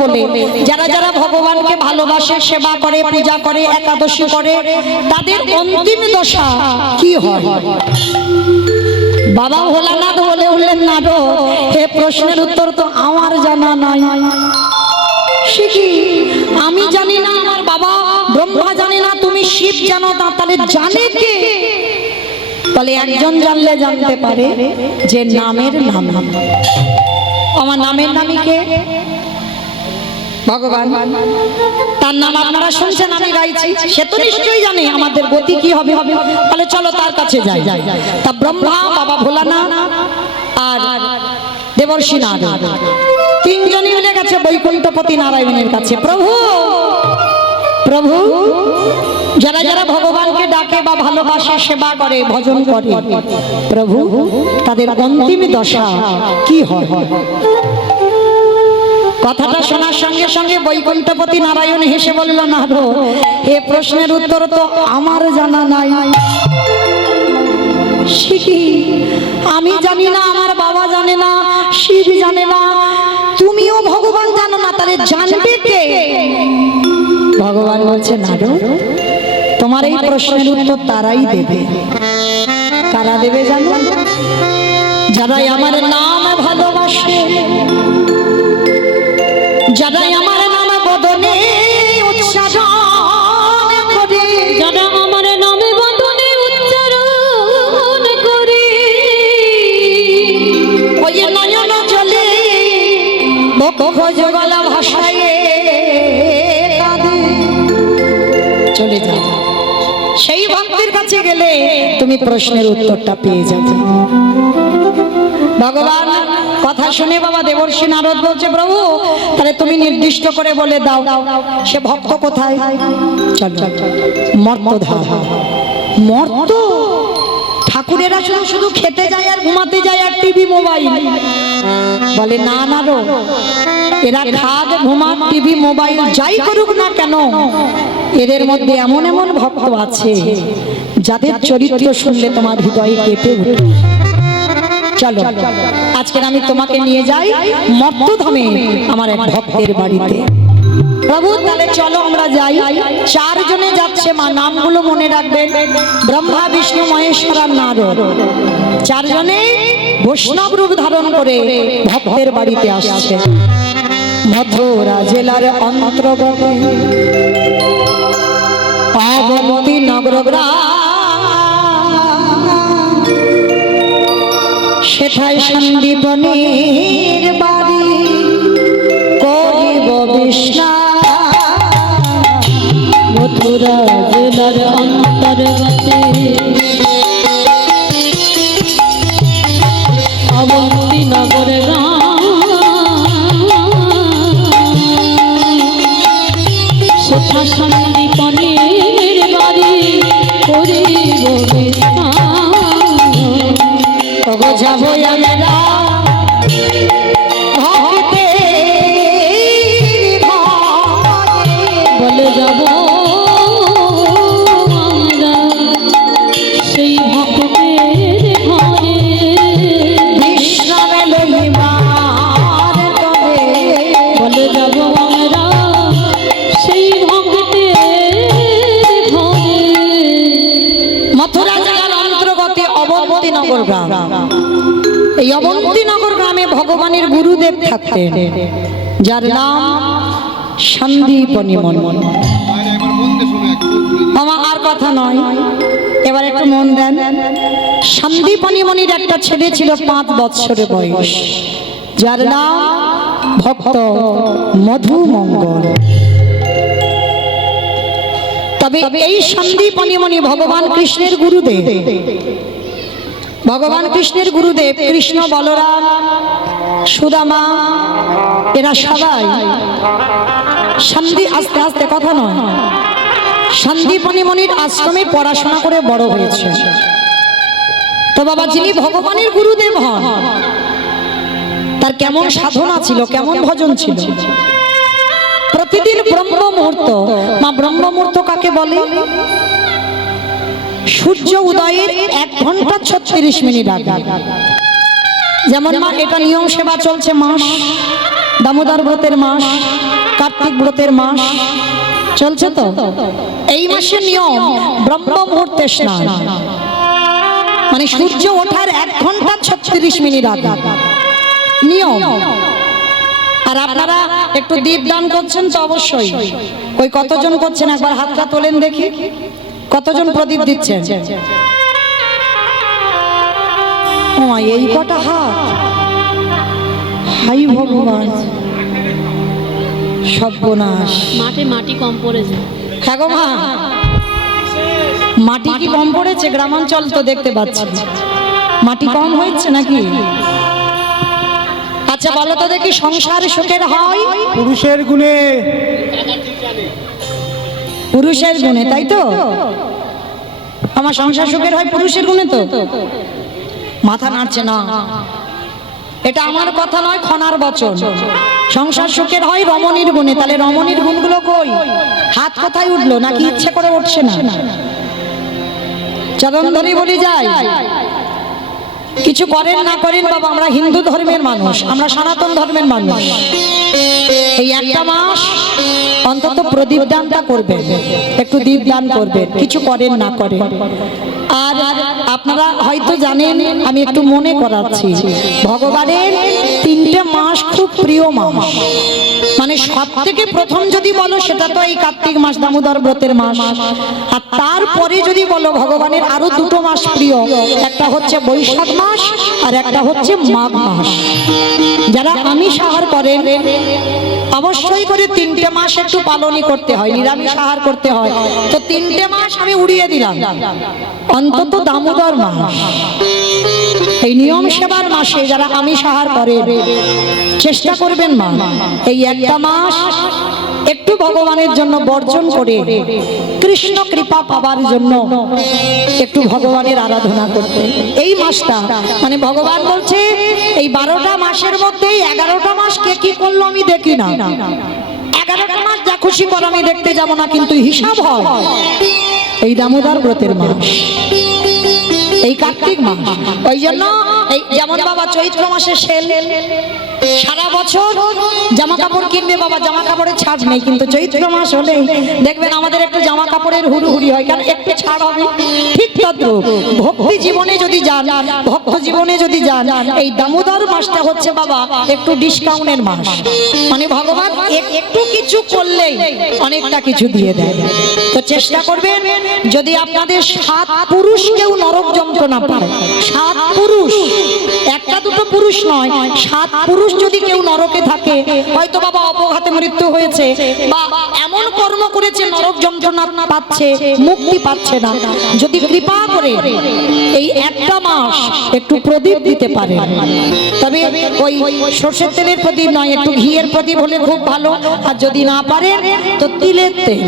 বলে যারা যারা ভগবানকে ভালোবাসে, সেবা করে, পূজা করে, একাদশী করে, তাদের অন্তিম দশা কি হয়? বাবা ভোলানাথ বলে উঠলেন, না গো, হে প্রশ্নের উত্তর তো আমার জানা নাই। সে কি? আমি জানি না, আমার বাবা ব্রহ্মা জানে না, তুমি শিব জানো না, তাহলে জানে কে? বলে একজন জানলে জানতে পারে, যে নামের নাম। আমার নামের নামই কে? ভগবান। তার নাম আপনারা শুনছেন, আমি গাইছি, সে তো নিশ্চয়ই জানে আমাদের গতি কি হবে। বলে চলো তার কাছে যাই। তা ব্রহ্মা, বাবা ভোলানাথ আর দেবর্ষি নারদ তিনজনই মিলে গেছে বৈকুণ্ঠপতি নারায়ণের কাছে। প্রভু, প্রভু, যারা যারা ভগবানকে ডাকে বা ভালোবাসে, সেবা করে, ভজন করে, প্রভু তাদের অন্তিম দশা কি হয়? কথাটা শোনার সঙ্গে সঙ্গে বৈকুণ্ঠপতি নারায়ণ হেসে বলল, না গো, এ প্রশ্নের উত্তর তো আমার জানা নাই। সে কি? আমি জানি না, আমার বাবা জানে না, শিব জানে না, তুমিও ভগবান জানো না, তাহলে জানবে কে? ভগবান বলছে, না গো, তোমার এই প্রশ্নের উত্তর তারাই দেবে। কারা দেবে জানো? যারাই আমার নাম ভালোবাসে, যারাই আমার নাম বদনে উচ্চারণ করে, যারা আমার নামে বদনে উচ্চারণ করে, ওই নয়ন জলে বক্ষ গলা ভাষায় কাঁদে। চলে যাও, সেই ভক্তের কাছে গেলে তুমি প্রশ্নের উত্তরটা পেয়ে যাবে। ভগবান কথা শুনে বাবা দেবর্ষি নারদ বলছে, প্রভু তাহলে তুমি নির্দিষ্ট করে বলে দাও, সে ভক্ত কোথায়? চল, মর্তধাম। মর্ত ঠাকুরেরা শুধু শুধু খেতে যায় আর ঘুমাতে যায় আর টিভি মোবাইল। বলে না না রো, এরা খাক, ঘুমাক, টিভি মোবাইল যাই করুক না কেন, এদের মধ্যে এমন এমন ভক্ত আছে যাদের চরিত্র শুনলে তোমার হৃদয় কেঁপে উঠে। চলো আজকে আমি তোমাকে নিয়ে যাই মর্তধামে, আমার এক ভক্তের বাড়িতে। প্রভু তাহলে চলো আমরা যাই। চারজনে যাচ্ছে মা, নামগুলো মনে রাখবেন, ব্রহ্মা, বিষ্ণু, মহেশ্বর আর নারদ। চারজনে বৈষ্ণব রূপ ধারণ করে ভক্তের বাড়িতে আসছে। মথুরা জেলার অন্তর্গত অবন্তী নগর গ্রাম, সেথায় সন্দীপনের বাড়ি, করিব বিষ্ণাম। মথুরা জেলার অন্তর্গতে অবন্তী নগর গ্রাম, সেথা সন্দীপনের বাড়ি, করিব বিষ্ণাম। তবে যাবো আমরা বলে যাব আমরা সেই ভক্তের ঘরে, বিশ্রামে লইবার তবে। বলে যাব আমরা সেই ভক্তের ঘরে। মথুরা জেলার অন্তর্গত অবন্তীনগর গ্রাম। এই অবন্তীনগর গ্রামে ভগবানের গুরুদেব থাকতেন, যার নাম সন্দীপনী মন। আমার আর কথা নয়, এবার একটু মন দেন। সন্দীপনী মনির একটা ছেলে ছিল 5 বৎসরের বয়স, যার নাম ভক্ত মধুমঙ্গল। তবে এই সন্দীপনী মনি ভগবান কৃষ্ণের গুরুদেব। ভগবান কৃষ্ণের গুরুদেব কৃষ্ণ, বলরাম, সুদামা, এরা সবাই আস্তে আস্তে কথা নয়, সন্দীপনী মনির আশ্রমে পড়াশোনা করে বড় হয়েছে। তো বাবা যিনি ভগবানের গুরুদেব হন, তার কেমন সাধনা ছিল, কেমন ভজন ছিল। প্রতিদিন ব্রহ্ম মুহূর্ত, মা ব্রহ্ম মুহূর্ত কাকে বলে? সূর্য উদয়ের 1 ঘন্টা 36 মিনিট আগে যেমন মা এটা নিয়ম সেবা চলছে মাস, দামোদর ব্রতের মাস, কার্তিক ব্রতের মাস চলছে তো। এই মাসে নিয়ম ব্রহ্ম মুহূর্তে স্নান, মানে সূর্য ওঠার 1 ঘন্টা 36 মিনিট আগে নিয়ম। আর আপনারা একটু দীপ দান করছেন তো অবশ্যই। ওই কতজন করছেন একবার হাতটা তোলেন দেখি, কতজন প্রদীপ দিচ্ছেন? ও এই কটা হাত, হাই ভগবান, সর্বনাশ। মাঠে মাটি কম পড়েছে। হ্যাঁ গো মা, মাটি কি কম পড়েছে? গ্রামাঞ্চল তো দেখতে পাচ্ছি মাটি কম হয়েছে নাকি? আচ্ছা বলো তো দেখি, সংসার সুখের হয় পুরুষের গুণে, পুরুষের গুণে, তাই তো? আমার সংসার সুখের হয় পুরুষের গুণে তো। মাথা নাড়ছে না, এটা আমার কথা নয়, খনার বচন। সংসার সুখের হয় রমণীর গুণে। তাহলে রমণীর গুণগুলো কই? হাত কোথায় উঠলো? নাকি ইচ্ছে করে উঠছে না? চরণ ধরে বলি যায়, কিছু করেন না করেন বাবা, আমরা হিন্দু ধর্মের মানুষ, আমরা সনাতন ধর্মের মানুষ। এই একটা মাস অন্তত প্রদীপ দানটা করবেন, একটু দীপ দান করবেন, কিছু করেন না করেন। আর আপনারা হয়তো জানেন, আমি একটু মনে করাচ্ছি, ভগবানের 3টে মাস খুব প্রিয় মাস। মানে সব থেকে প্রথম যদি বলো সেটা তো এই কার্তিক মাস, দামোদর ব্রতের মাস। আর তারপরে যদি বলো ভগবানের আরো 2টো মাস প্রিয়, একটা হচ্ছে বৈশাখ মাস আর একটা হচ্ছে মাঘ মাস। যারা আমিষ আহার করেন অবশ্যই করে 3টে মাস একটু পালনই করতে হয়, নিরামিষ আহার করতে হয়। তো 3টে মাস আমি উড়িয়ে দিলাম, অন্তত দামোদর মাস, এই নিয়ম সেবার মাসে যারা আমিষ আহার করে চেষ্টা করবেন মা, এই একটা মাস একটু ভগবানের জন্য বর্জন করে কৃষ্ণ কৃপা পাবার জন্য একটু ভগবানের আরাধনা করতে। এই মাসটা মানে ভগবান বলছে এই 12টা মাসের মধ্যে 11টা মাস কে কি করলো আমি দেখি না, 11টা মাস যা খুশি কর আমি দেখতে যাব না, কিন্তু হিসাব হয় এই দামোদর ব্রতের মাস, এই কার্তিক মাস। ওই জন্য এই যেমন বাবা চৈত্র মাসে সেল, সারা বছর জামা কাপড় কিনবে বাবা, জামা কাপড়ের ছাড় নেই, কিন্তু চৈত্র মাস হলে দেখবেন আমাদের একটু জামা কাপড়ের হুড়ুহুড়ি হয়, কারণ একটু ছাড় হবে। ঠিক তদ্রূপ ভক্তি জীবনে যদি যান, ভক্ত জীবনে যদি যান, এই দামোদর মাসটা হচ্ছে বাবা একটু ডিসকাউন্টের মাস। মানে ভগবান একটু কিছু করলেই অনেকটা কিছু দিয়ে দেয়। তো চেষ্টা করবেন যদি আপনাদের 7 পুরুষ কেউ নরক যন্ত্রণা পায়, 7 পুরুষ, 1-2 পুরুষ নয়, 7 পুরুষ যদি কেউ নরকে থাকে, হয়তো বাবা অপঘাতে মৃত্যু হয়েছে বা এমন কর্ম করেছে নরক যন্ত্রণা পাচ্ছে, মুক্তি পাচ্ছে না, যদি কৃপা করে এই একটা মাস একটু প্রদীপ দিতে পারে, তবে ওই সরষের তেলের প্রদীপ নয়, একটু ঘিয়ের প্রদীপ হলে খুব ভালো। আর যদি না পারেন তো তিলের তেল,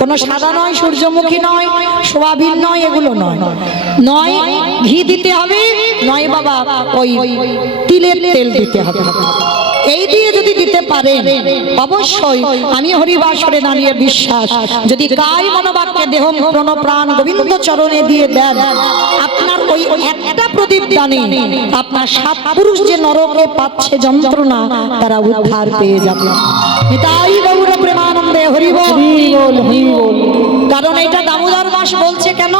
কোনো সাদা নয়, সূর্যমুখী নয়, সোয়াবিন নয়, এগুলো নয়, নয় ঘি দিতে হবে, নয় বাবা ওই তিলের তেল দিতে হবে। এই দিয়ে যদি দিতে পারেন অবশ্যই আমি হরিবাসরে দাঁড়িয়ে বিশ্বাস, যদি কায় মনোবাক্যে দেহ মন প্রাণ গোবিন্দ চরণে দিয়ে দেন, আপনার ওই একটা প্রদীপ দানে আপনার 7 পুরুষ যে নরকে পাচ্ছে যন্ত্রণা, তারা উদ্ধার পেয়ে যাবে। তাই গৌর প্রেমানন্দে হরি বল, কারণ এটা দামোদর মাস বলছে কেন?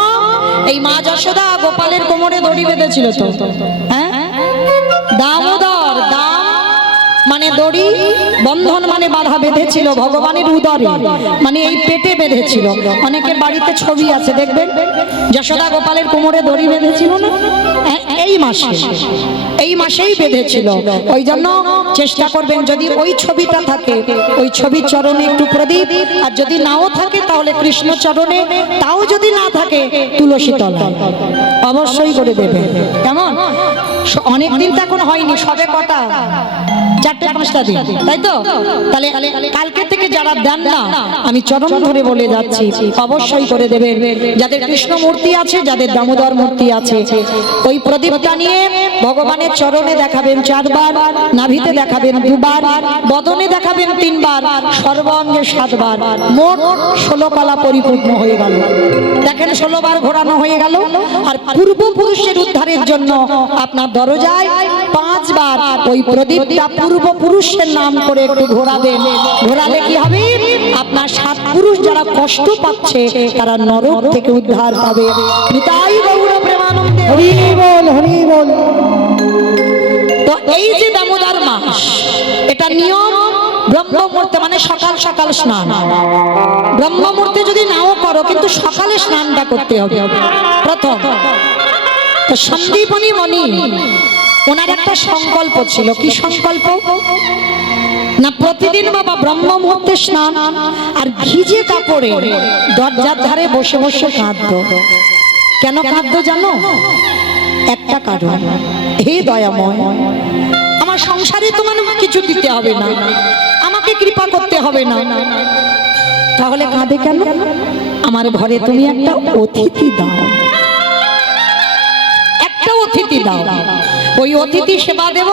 এই মা যশোদা গোপালের কোমরে দড়ি বেঁধেছিল তো, হ্যাঁ, দামোদর, দাম মানে দড়ি, বন্ধন মানে বাধা বেঁধেছিল ভগবানের উদরে, মানে এই পেটে বেঁধেছিল। অনেকের বাড়িতে ছবি আছে দেখবেন, যশোদা গোপালের কোমরে দড়ি বেঁধেছিল না, এই মাসে, এই মাসেই বেঁধেছিল। ওই জন্য চেষ্টা করবেন যদি ওই ছবিটা থাকে, ওই ছবির চরণে একটু প্রদীপ, আর যদি নাও থাকে তাহলে কৃষ্ণ চরণে, তাও যদি না থাকে তুলসী তলায় অবশ্যই করে দেবে। কেমন? অনেকদিন তো এখন হয়নি, সবে কটা 4-5টা দিন, তাই তো? তাহলে কালকে থেকে যারা দেন না, আমি চরণ ধরে বলে যাচ্ছি অবশ্যই করে দেবেন। যাদের কৃষ্ণ মূর্তি আছে, যাদের দামোদর মূর্তি আছে, ওই প্রদীপটা নিয়ে ভগবানের চরণে দেখাবেন 4 বার, নাভিতে দেখাবেন 2 বার, বদনে দেখাবেন 3 বার, সর্বাঙ্গে 7 বার, মোট 16 কলা পরিপূর্ণ হয়ে গেল। দেখেন 16 বার ঘোরানো হয়ে গেল। আর পূর্বপুরুষের উদ্ধারের জন্য আপনার দরজায় 5বার ওই প্রদীপটা পূর্বপুরুষের নাম করে একটু ঘোরাবেন। ঘোরালে কি হবে? আপনার 7 পুরুষ যারা কষ্ট পাচ্ছে তারা নরক থেকে উদ্ধার পাবে। নিতাই গৌর প্রেমানন্দে। হরি বল, হরি বল। তো এই যে দামোদর মাস, এটা নিয়ম ব্রহ্ম মুহূর্তে, মানে সকাল সকাল স্নান। ব্রহ্ম মুহূর্তে যদি নাও করো, কিন্তু সকালে স্নানটা করতে হবে প্রথম। তো সন্দীপনী মণি ওনার একটা সংকল্প ছিল। কি সংকল্প? না প্রতিদিন বাবা ব্রহ্ম মুহূর্তে স্নান আর ভিজে কাপড়ে দরজার ধারে বসে বসে কাঁদতো। কেন কাঁদতো জানো? একটা কারণ, হে দয়াময়, আমার সংসারে তোমার কিছু দিতে হবে না, আমাকে কৃপা করতে হবে না। তাহলে কাঁদে কেন? আমার ঘরে তুমি একটা অতিথি দাও, একটা অতিথি দাও। ওই অতিথি সেবা দেব,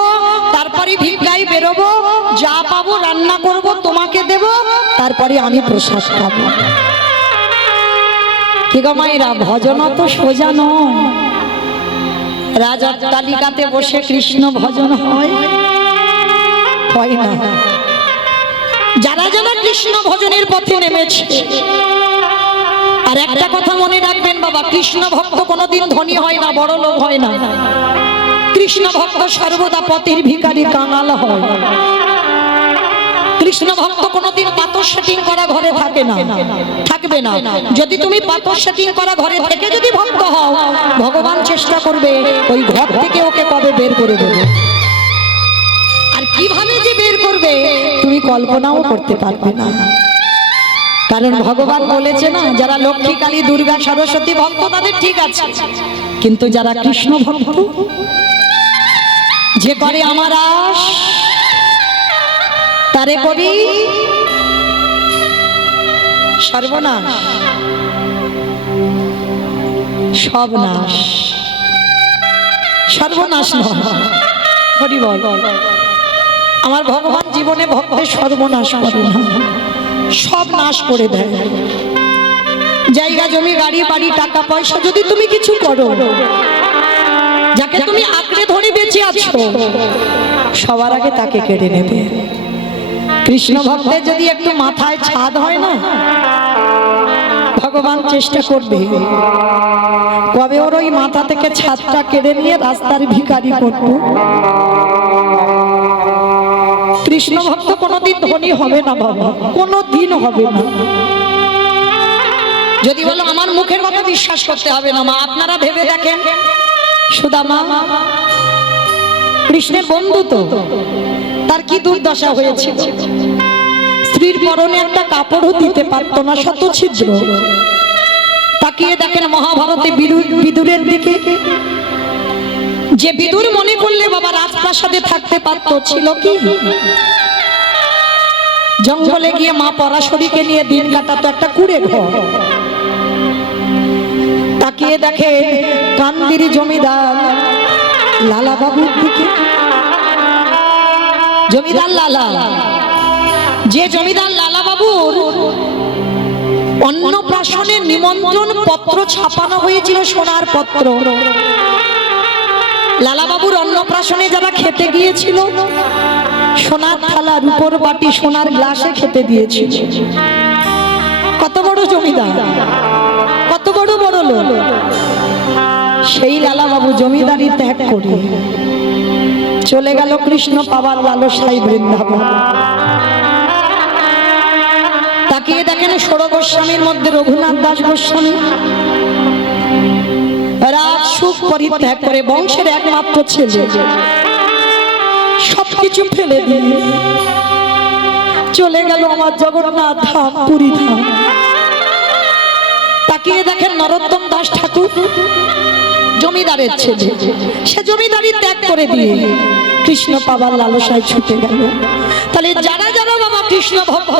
তারপরে ভিক্ষায় বেরোবো, যা পাবো রান্না করব, তোমাকে দেব, তারপরে আমি প্রসাদ খাবো। কি গো মায়েরা, ভজন তো সোজা নয়। রাজার তালিকাতে বসে কৃষ্ণ ভজন হয়? হয় না। যারা যারা কৃষ্ণ ভজনের পথে নেমেছে, আর একটা কথা মনে রাখবেন বাবা, কৃষ্ণ ভক্ত কোনোদিন ধনী হয় না, বড় লোক হয় না। কৃষ্ণ ভক্ত সর্বদা পথের ভিখারি, কাঙাল হয়। কৃষ্ণ ভক্ত কোনোদিন পাথর সেটিং করা ঘরে থাকে না, থাকবে না। যদি তুমি পাথর সেটিং করা ঘরে থেকে যদি ভক্ত হও, ভগবান চেষ্টা করবে ওই ঘর থেকে ওকে কবে বের করে দেবে। আর কিভাবে যে বের করবে তুমি কল্পনাও করতে পারবে না। কারণ ভগবান বলেছে না, যারা লক্ষ্মী, কালী, দুর্গা, সরস্বতী ভক্ত তাদের ঠিক আছে, কিন্তু যারা কৃষ্ণ ভক্ত, যে করে আমার আশ তারে করি সর্বনাশ, সব নাশ। সর্বনাশ নয়, হরি বল। আমার ভগবান জীবনে ভক্তের সর্বনাশ করে না, সব নাশ করে দেয়। জায়গা জমি, গাড়ি বাড়ি, টাকা পয়সা যদি তুমি কিছু করো, যাকে তুমি আঁকড়ে ধরে বেঁচে আছো, সবার আগে তাকে কেড়ে নেবে। কৃষ্ণ ভক্তের যদি একটু মাথায় ছাদ হয় না, ভগবান চেষ্টা করবে কবে ওর ওই মাথা থেকে ছাদটা কেড়ে নিয়ে রাস্তার ভিখারি করব। কৃষ্ণ ভক্ত কোনোদিন ধনী হবে না বাবা, কোনোদিন হবে না। যদি বলো আমার মুখের কথা বিশ্বাস করতে হবে না মা, আপনারা ভেবে দেখেন, সুদামা কৃষ্ণের বন্ধু, তো তার কি দুর্দশা হয়েছিল। স্ত্রীর পরনে একটা কাপড়ও দিতে পারতো না, শত ছিদ্র। তাকিয়ে দেখেন মহাভারতে বিদুরের দিকে, যে বিদুর মনে করলে বাবা রাজপ্রাসাদে থাকতে পারতো, ছিল কি জঙ্গলে গিয়ে মা পরাশরীকে নিয়ে দিন কাটাতো, একটা কুড়ে ঘর। তাকিয়ে দেখে কান্দির জমিদার লালা বাবুর দিকে, জমিদার লালা, যে জমিদার লালা বাবুর অন্নপ্রাশনের নিমন্ত্রণ পত্র ছাপানো হয়েছিল, সোনার পত্র। লালা বাবুর অন্নপ্রাশনে যারা খেতে গিয়েছিল, সোনার থালা, রূপোর বাটি, সোনার গ্লাসে খেতে দিয়েছিল। কত বড় জমিদার, কত বড় বড় লোক। সেই লালা বাবু জমিদারি ত্যাগ করে চলে গেল কৃষ্ণ পাবার লালসায় বৃন্দাবন। তাকিয়ে দেখেন ষোড় গোস্বামীর মধ্যে রঘুনাথ দাস গোস্বামী রাজ সুখ পরিত্যাগ করে, বংশের একমাত্র ছেলে, সবকিছু ফেলে দিয়ে চলে গেল আমার জগন্নাথ ধাম, পুরী ধাম। তাকিয়ে দেখেন নরোত্তম দাস ঠাকুর জমিদারের ছেলে, সে জমিদারি ত্যাগ করে দিয়ে কৃষ্ণ পাবার লালসায় ছুটে গেল। তাহলে যারা যারা বাবা কৃষ্ণ ভক্ত,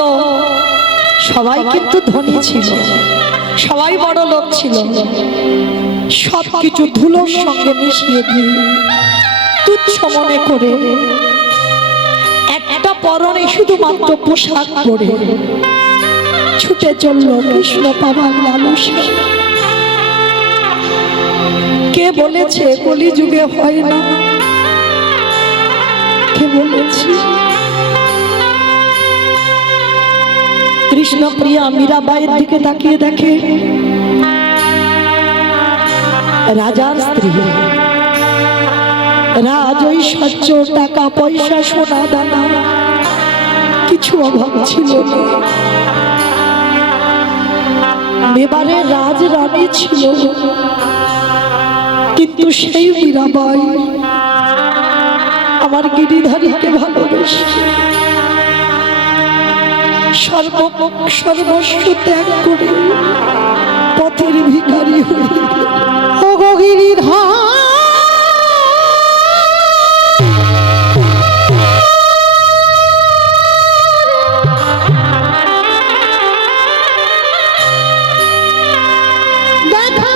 সবাই কিন্তু ধনী ছিল, সবাই বড় লোক ছিল। সবকিছু ধুলোর সঙ্গে মিশিয়ে দিয়ে তুচ্ছ মনে করে একটা পরনে শুধুমাত্র পোশাক পরে ছুটে চলল কৃষ্ণ পাবার লালসা। কে বলেছে কলিযুগে হয় না? বলেছি। কৃষ্ণ প্রিয়া মীরাবাইয়ের দিকে তাকিয়ে দেখে রাজার স্ত্রী, রাজ ঐশ্বর্য, টাকা পয়সা, সোনা দানা, কিছু অভাব ছিল না। এবারে রাজ রানী ছিল, কিন্তু সেই মীরাবাই আমার গিরিধারীকে ভালোবেসে সর্বস্ব ত্যাগ করে পথের ভিখারি হয়ে ও গো গিরিধার দেখা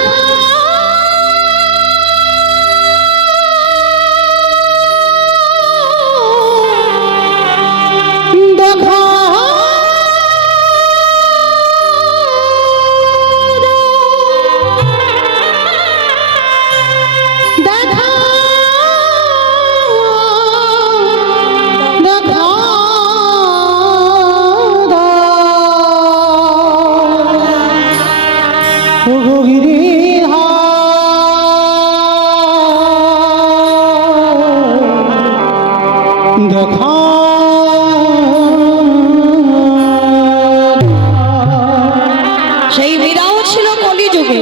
দেখা দেখা দেখা ও গো গিরিধার দেখা সেই মীরাও ছিল কলিযুগে।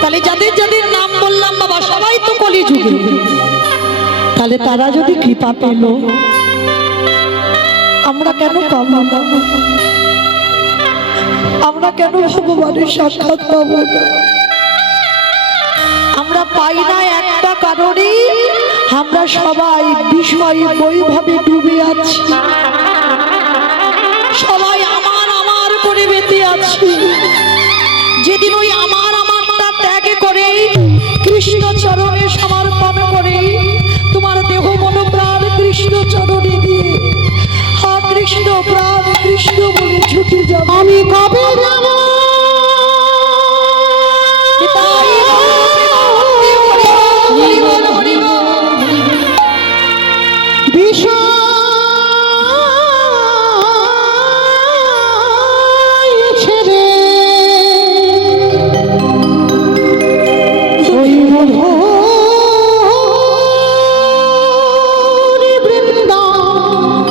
তাহলে যাদের যাদের নাম বললাম বাবা সবাই তো কলিযুগে। তাহলে তারা যদি কৃপা পেল, আমরা কেন পাবো না? আমরা কেন ভগবানের সাক্ষাৎ পাবো না? আমরা পাই না একটা কারণে, আমরা সবাই বিষয় বৈভবে ডুবে আছি, সবাই আমার আমার করে বেঁধে আছি। যেদিন ওই আমার আমারটা ত্যাগ করে কৃষ্ণ চরণে সমর্পণ করে তোমার দেহ মন প্রাণ কৃষ্ণ চরণে দিয়ে হা কৃষ্ণ প্রাণ কৃষ্ণ বলে ছুটে যাব, আমি কবে যাব বিষয় ছেড়ে ওই মধুর বৃন্দাবন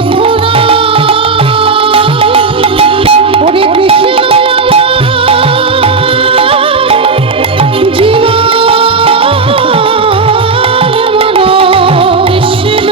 বন্ধুরা ওরে কৃষ্ণ জীবন মনো কৃষ্ণ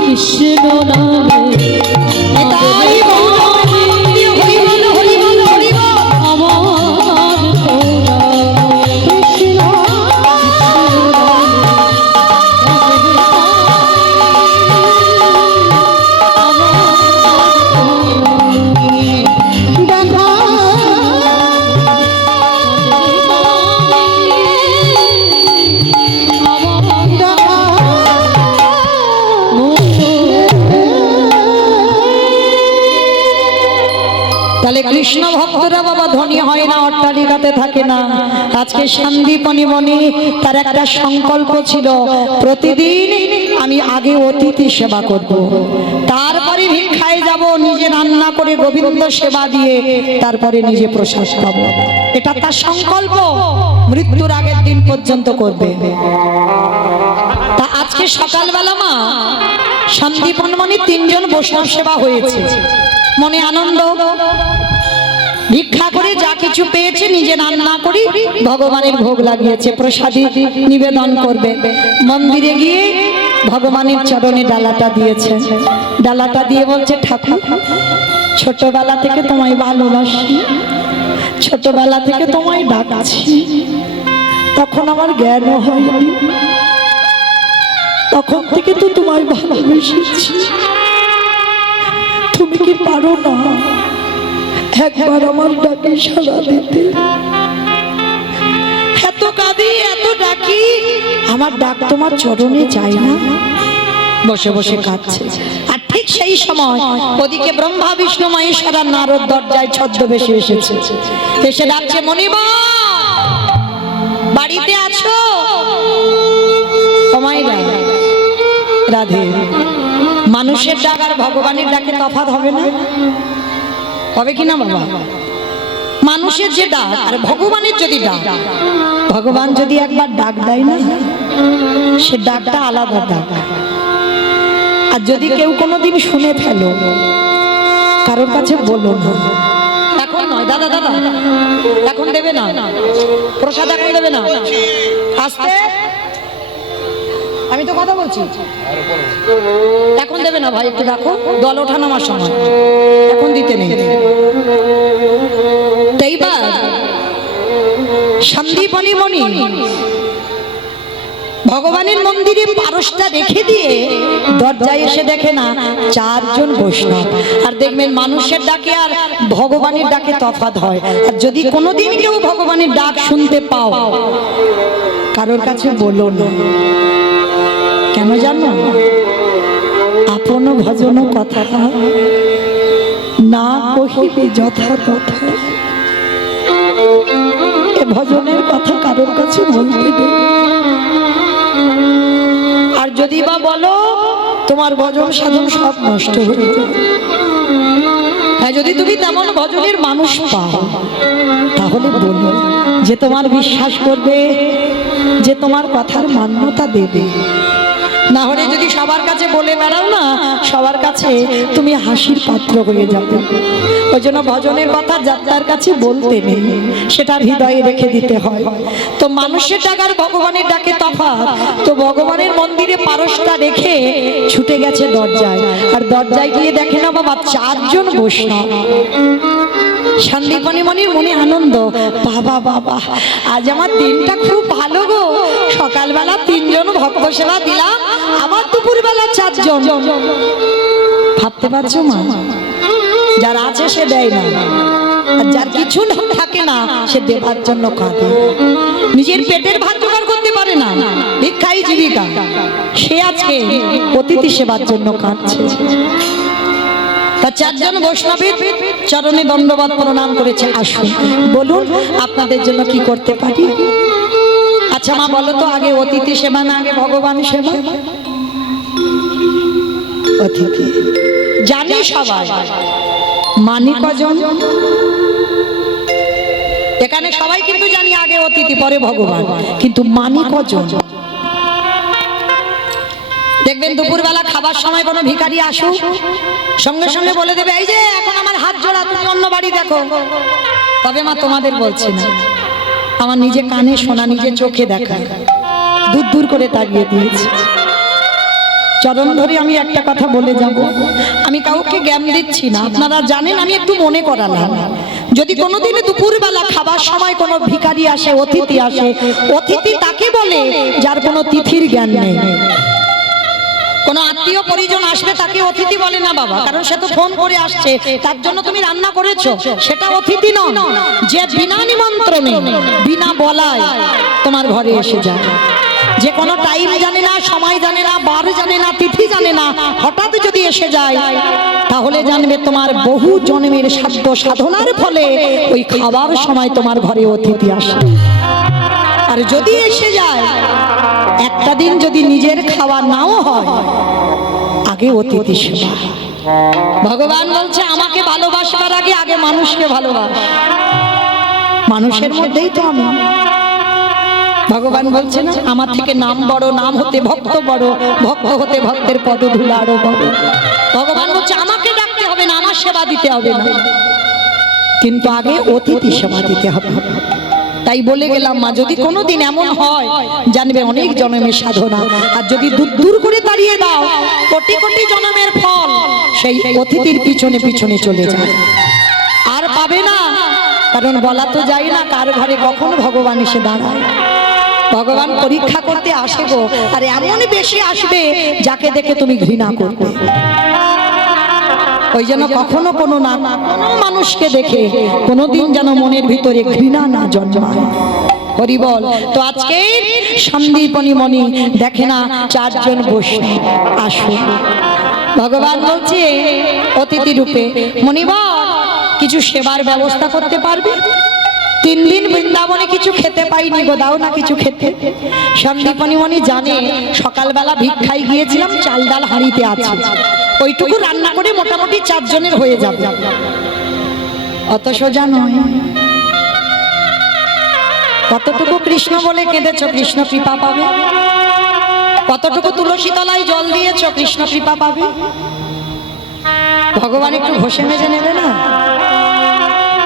কৃষ্ণ নামে তাই হরি বল হরি বল হরি বল। আমার তোরা তাহলে কৃষ্ণ ভক্তরা বাবা ধনী হয় না, অট্টালিকাতে থাকে না। আজকে সন্দীপনী মণি তার একটা সংকল্প ছিল, প্রতিদিন আমি আগে অতিথি সেবা করব, তারপরে ভিক্ষায় যাব, নিজে রান্না করে গোবিন্দ সেবা দিয়ে তারপরে নিজে প্রসাদ পাবো। এটা তার সংকল্প, মৃত্যুর আগের দিন পর্যন্ত করবে। তা আজকে সকালবেলা মা সন্দীপন মণি 3 জন বৈষ্ণব সেবা হয়েছে, মনে আনন্দ, ভিক্ষা করে যা কিছু পেয়েছে নিজে রান্না করি ভগবানের ভোগ লাগিয়েছে, প্রসাদী নিবেদন করবে। মন্দিরে গিয়ে ভগবানের চরণে ডালাটা দিয়েছে, ডালাটা দিয়ে বলছে ঠাকুর ছোটবেলা থেকে তোমায় ভালোবাসি, ছোটবেলা থেকে তোমায় ডাকছি, তখন আমার জ্ঞান হয়নি, তখন থেকে তো তোমায় ভালোবেসেছি, তুমি কি পারো না একবার আমার ডাকে সাড়া দিতে? এত কাঁদি এত ডাকি, আমার ডাক তোমার চরণে যায় না। বসে বসে কাঁদছে। আর ঠিক সেই সময় ওদিকে ব্রহ্মা বিষ্ণু মহেশ্বর আর নারদ দরজায় ছদ্মবেশে এসেছে, এসে ডাকছে মণিবা বাড়িতে আছো? কমাইরা রাধে, মানুষের ডাক আর ভগবানের ডাকে তফাৎ হবে না? হবে কি না বাবা? মানুষের যে ডাক আর ভগবানের যদি ডাক, ভগবান যদি একবার ডাক দেয় না, সে ডাকটা আলাদা ডাক। আর যদি কেউ কোনোদিন শুনে ফেলো, কারোর কাছে বলো না, এখন নয় দাদা দাদা, এখন দেবে না প্রসাদ, এখন দেবে না, আস্তে, আমি তো কথা বলছি, এখন দেবে না ভাই, একটু রাখো, দল ওঠানামার সময়, এখন দিতে নেই। এইবার সন্দীপনী মণি ভগবানের মন্দিরে পারসটা রেখে দিয়ে দরজায় এসে দেখে না 4 জন বৈষ্ণব। আর দেখবেন মানুষের ডাকে আর ভগবানের ডাকে তফাৎ হয়। আর যদি কোনোদিন কেউ ভগবানের ডাক শুনতে পাও, কারোর কাছে বলো না, কেন জানো? আপন ভজন কথা না কহিবে যথা তথা, এ ভজনের কথা কারোর কাছে বলতে নেই। আর যদি বা বলো, তোমার ভজন সাধন সব নষ্ট হয়ে যাবে। হ্যাঁ, যদি তুমি তেমন ভজনের মানুষ পাও, তাহলে বলো, যে তোমার বিশ্বাস করবে, যে তোমার কথার মান্যতা দেবে। না হলে যদি সবার কাছে বলে বেড়াও না, সবার কাছে তুমি হাসির পাত্র হয়ে যাবে। ওই জন্য ভজনের কথা যাত্রার কাছে বলতে নেই, সেটা হৃদয়ে রেখে দিতে হয়। তো মানুষের ডাক আর ভগবানের ডাকে তফাৎ। তো ভগবানের মন্দিরে পারসটা রেখে ছুটে গেছে দরজায়, আর দরজায় গিয়ে দেখে না বাবা 4 জন বৈষ্ণব। সন্দীপনী মণির মনে আনন্দ, বাবা বাবা আজ আমার দিনটা খুব ভালো গো, সকালবেলা 3 জন ভক্ত সেবা দিলাম, আবার দুপুরবেলা 4 জন। ভাবতে পারছো মা, যার আছে সে দেয় না, আর যার কিছু না থাকে না সে দেবার জন্য কাঁদে। নিজের পেটের ভাত জোগাড় করতে পারে না, ভিক্ষাই জীবিকা, সে আজকে অতিথি সেবার জন্য কাঁদছে। তা 4 জন বৈষ্ণবের চরণে দণ্ডবত প্রণাম করেছে। আসুন বলুন আপনাদের জন্য কি করতে পারি। আচ্ছা আচ্ছা মা বলো তো, আগে অতিথি সেবা না আগে ভগবান সেবা? অতিথি জানি সবাই, মানি কজন? এখানে সবাই কিন্তু জানি আগে অতিথি পরে ভগবান, কিন্তু মানি কজন? দেখবেন দুপুরবেলা খাবার সময় কোনো ভিখারি আসুক, সঙ্গে সঙ্গে বলে দেবে এই যে এখন আমার হাত জোড়া, তুমি অন্য বাড়ি দেখো। তবে মা তোমাদের বলছি না, আমার নিজে কানে শোনা, নিজে চোখে দেখা, দূর দূর করে তাড়িয়ে দিয়েছি। চরণ ধরে আমি একটা কথা বলে যাব, আমি কাউকে জ্ঞান দিচ্ছি না, আপনারা জানেন, আমি একটু মনে করালাম। যদি কোনোদিন দুপুরবেলা খাবার সময় কোনো ভিখারি আসে, অতিথি আসে, অতিথি তাকে বলে যার কোনো তিথির জ্ঞান নেই। কোনো আত্মীয় পরিজন আসবে তাকে অতিথি বলে না বাবা, কারণ সে তো ফোন করে আসছে, তার জন্য তুমি রান্না করেছো, সেটা অতিথি নয়। যে বিনা নিমন্ত্রণে বিনা বলায় তোমার ঘরে এসে যায়, যে কোনো টাইম জানে না, সময় জানে না, বার জানে না, তিথি জানে না, হঠাৎ যদি এসে যায়, তাহলে জানবে তোমার বহু জন্মের সাধ্য সাধনার ফলে ওই খাবার সময় তোমার ঘরে অতিথি আসে। আর যদি এসে যায়, একটা দিন যদি নিজের খাওয়া নাও হয়, আগে অতিথি সেবা। ভগবান বলছে আমাকে ভালোবাসবার আগে আগে মানুষকে ভালোবাস। মানুষের মধ্যেই তো আমি। ভগবান বলছে না আমার থেকে নাম বড়, নাম হতে ভক্ত বড়, ভক্ত হতে ভক্তের পদধূলা আরো বড়। ভগবান বলছে আমাকে ডাকতে হবে না, আমার সেবা দিতে হবে না, কিন্তু আগে অতিথি সেবা দিতে হবে। তাই বলে গেলাম মা, যদি কোনোদিন এমন হয় জানবে অনেক জন্মের সাধনা, আর যদি দূর দূর করে তাড়িয়ে দাও, কোটি কোটি জন্মের ফল সেই অতিথির পিছনে পিছনে চলে যায়, আর পাবে না। কারণ বলা তো যায় না কার ঘরে কখন ভগবান এসে দাঁড়ায়। ভগবান পরীক্ষা করতে আসে গো, আর এমন বেশি আসবে যাকে দেখে তুমি ঘৃণা করবে। ওই জন্য কখনো কোনো না কোনো মানুষকে দেখে কোনোদিন যেন মনের ভিতরে ঘৃণা না জন্মায়। হরি বল। তো আজকে সন্দীপনী মণি দেখে না চারজন বসে আসুন, ভগবান বলছে অতিথি রূপে মণিবর কিছু সেবার ব্যবস্থা করতে পারবে? 3 দিন বৃন্দাবনে কিছু খেতে পাইনি গো, দাও না কিছু খেতে। সন্দীপনী মণি জানে সকালবেলা ভিক্ষায় গিয়েছিলাম, চাল ডাল হাঁড়িতে আছে, ওইটুকু রান্না করে মোটামুটি 4 জনের হয়ে যাবে। অত সোজা নয়। কতটুকু কৃষ্ণ বলে কেঁদেছ, কৃষ্ণ কৃপা পাবে। কতটুকু তুলসী তলায় জল দিয়েছ, কৃষ্ণ কৃপা পাবে। ভগবান একটু ঘষে মেজে নেবে না?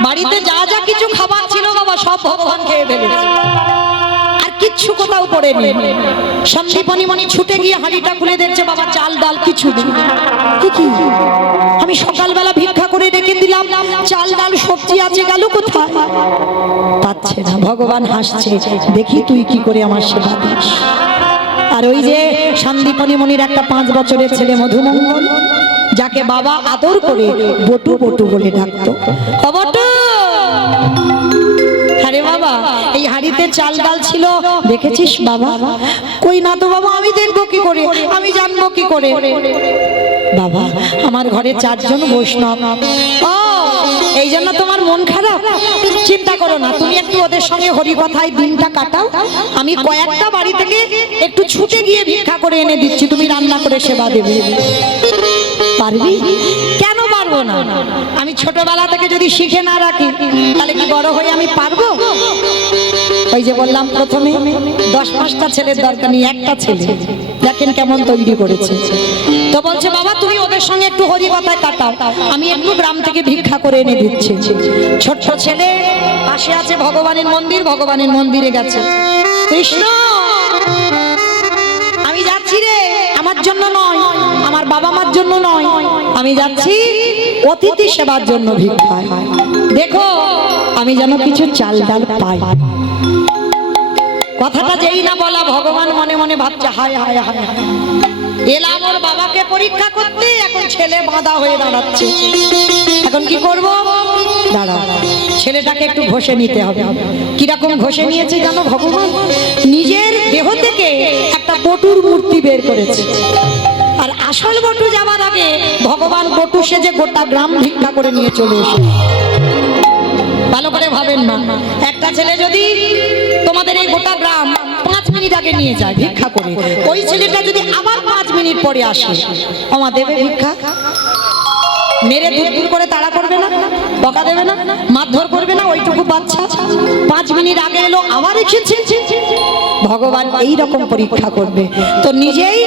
বাড়িতে যা যা কিছু খাবার ছিল বাবা সব ভগবান খেয়ে ফেলেছে, আর কিচ্ছু কোথাও পড়েনি। সন্দীপনী মণি ছুটে গিয়ে হাঁড়িটা খুলে দেখছে বাবা চাল ডাল কিছু নেই। কি আমি সকালবেলা ভিক্ষা করে রেখে দিলাম, চাল ডাল সবজি আছে, গেল কোথায়? পাচ্ছে না। ভগবান হাসছে, দেখি তুই কি করে আমার সেবা দিস। আর ওই যে সন্দীপনী মণির একটা 5 বছরের ছেলে মধুমঙ্গল, যাকে বাবা আদর করে বটু বটু বলে ডাকতো, বটু। আরে বাবা এই হাঁড়িতে চাল ডাল ছিল দেখেছিস বাবা? কই না তো বাবা, আমি দেখবো কি করে, আমি জানবো কি করে? বাবা আমার ঘরে 4 জন বৈষ্ণব। ও এই জন্য তোমার মন খারাপ? চিন্তা করো না, তুমি একটু ওদের সঙ্গে হরি কথায় দিনটা কাটাও, আমি কয়েকটা বাড়ি থেকে একটু ছুটে গিয়ে ভিক্ষা করে এনে দিচ্ছি, তুমি রান্না করে সেবা দেবে। পারবি? কেন পারবো না? আমি ছোটবেলা থেকে যদি শিখে না রাখি তাহলে কি বড় হয়ে আমি পারবো? ওই যে বললাম প্রথমে 10-5টা ছেলের দরকার নেই, একটা ছেলে দেখেন কেমন তৈরি করেছে। তো বলছে বাবা তুমি ওদের সঙ্গে একটু হরি কথায় কাটাও, আমি একটু গ্রাম থেকে ভিক্ষা করে এনে দিচ্ছি। ছোট্ট ছেলে পাশে আছে ভগবানের মন্দির, ভগবানের মন্দিরে গেছে, কৃষ্ণ আমি যাচ্ছি রে, আমার জন্য নয়, আমার বাবা মার জন্য নয়, আমি যাচ্ছি অতিথি সেবার জন্য ভিক্ষায়, দেখো আমি যেন কিছু চাল ডাল পাই। কথাটা যেই না বলা ভগবান মনে মনে ভাবছে হায় হায় হায় হায়, এলাম ওর বাবাকে পরীক্ষা করতে, এখন ছেলে বাঁধা হয়ে দাঁড়াচ্ছে, এখন কি করব? দাঁড়া, ছেলেটাকে একটু ঘষে নিতে হবে। কিরকম ঘষে নিয়েছে জানো? ভগবান নিজের দেহ থেকে একটা বটুর মূর্তি বের করেছে, আর আসল বটু যাবার আগে ভগবান বটু সেজে গোটা গ্রাম ভিক্ষা করে নিয়ে চলে এসে। ভালো করে ভাবেন না, একটা ছেলে যদি তোমাদের এই গোটা গ্রাম মিনিট আগে নিয়ে যায় ভিক্ষা করে, ওই ছেলেটা যদি আবার 5 মিনিট পরে আসে, আমা দেবে ভিক্ষা? মেরে দূর দূর করে তাড়া করবে না, বকা দেবে না, মারধর করবে না? ওইটুকু বাচ্চা 5 মিনিট আগে এলো আবার এসেছে। ভগবান এই রকম পরীক্ষা করবে। তো নিজেই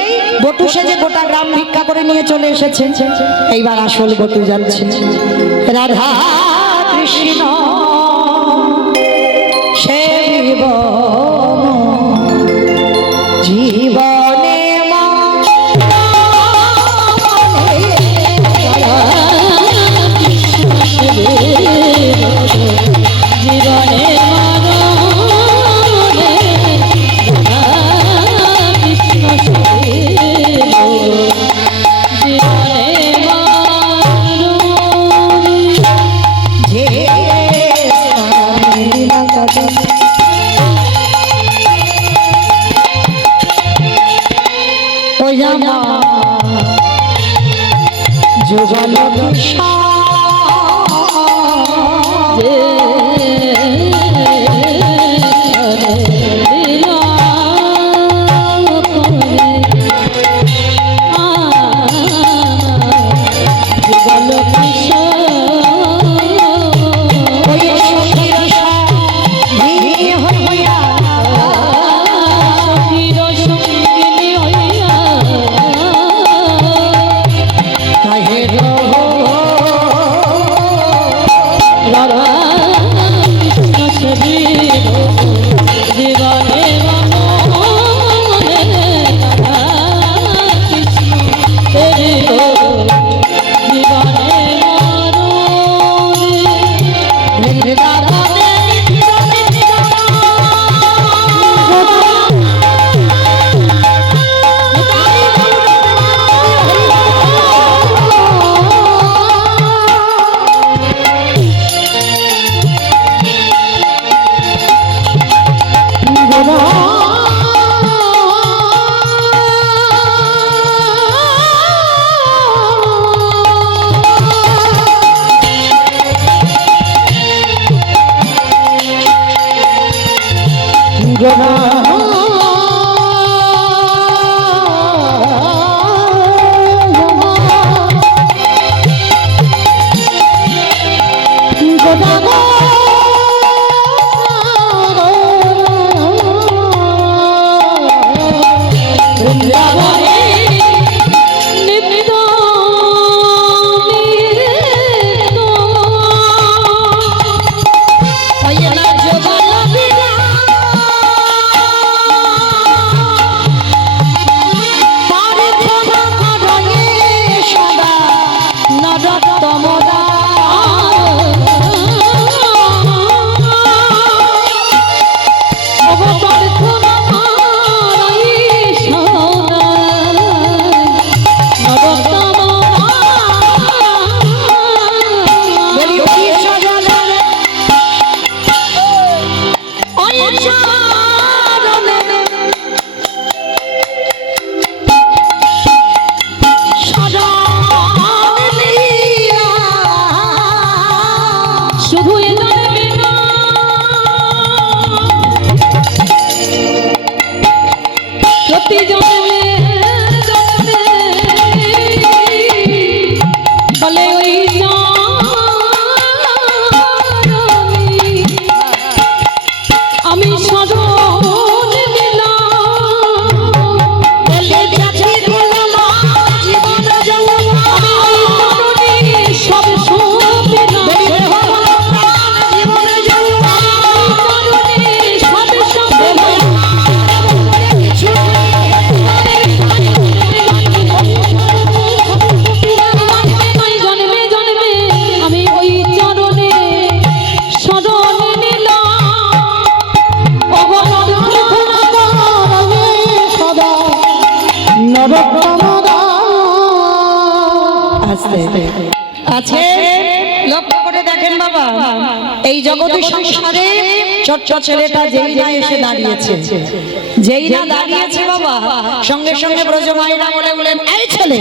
বটু সেজে গোটা গ্রাম ভিক্ষা করে নিয়ে চলে এসেছে। এইবার আসল বটু যাচ্ছে। রাধা কৃষ্ণ সেবিব জীবনে জীবনে যুগল কৃষ্ণ আছে লক্ষ্য করে দেখেন বাবা, এই জগতের সংসারে ছোট্ট ছেলেটা যেই না এসে দাঁড়িয়েছে, যেই না দাঁড়িয়েছে বাবা, সঙ্গে সঙ্গে ব্রজমাইরা বলে বলেন, এই ছেলে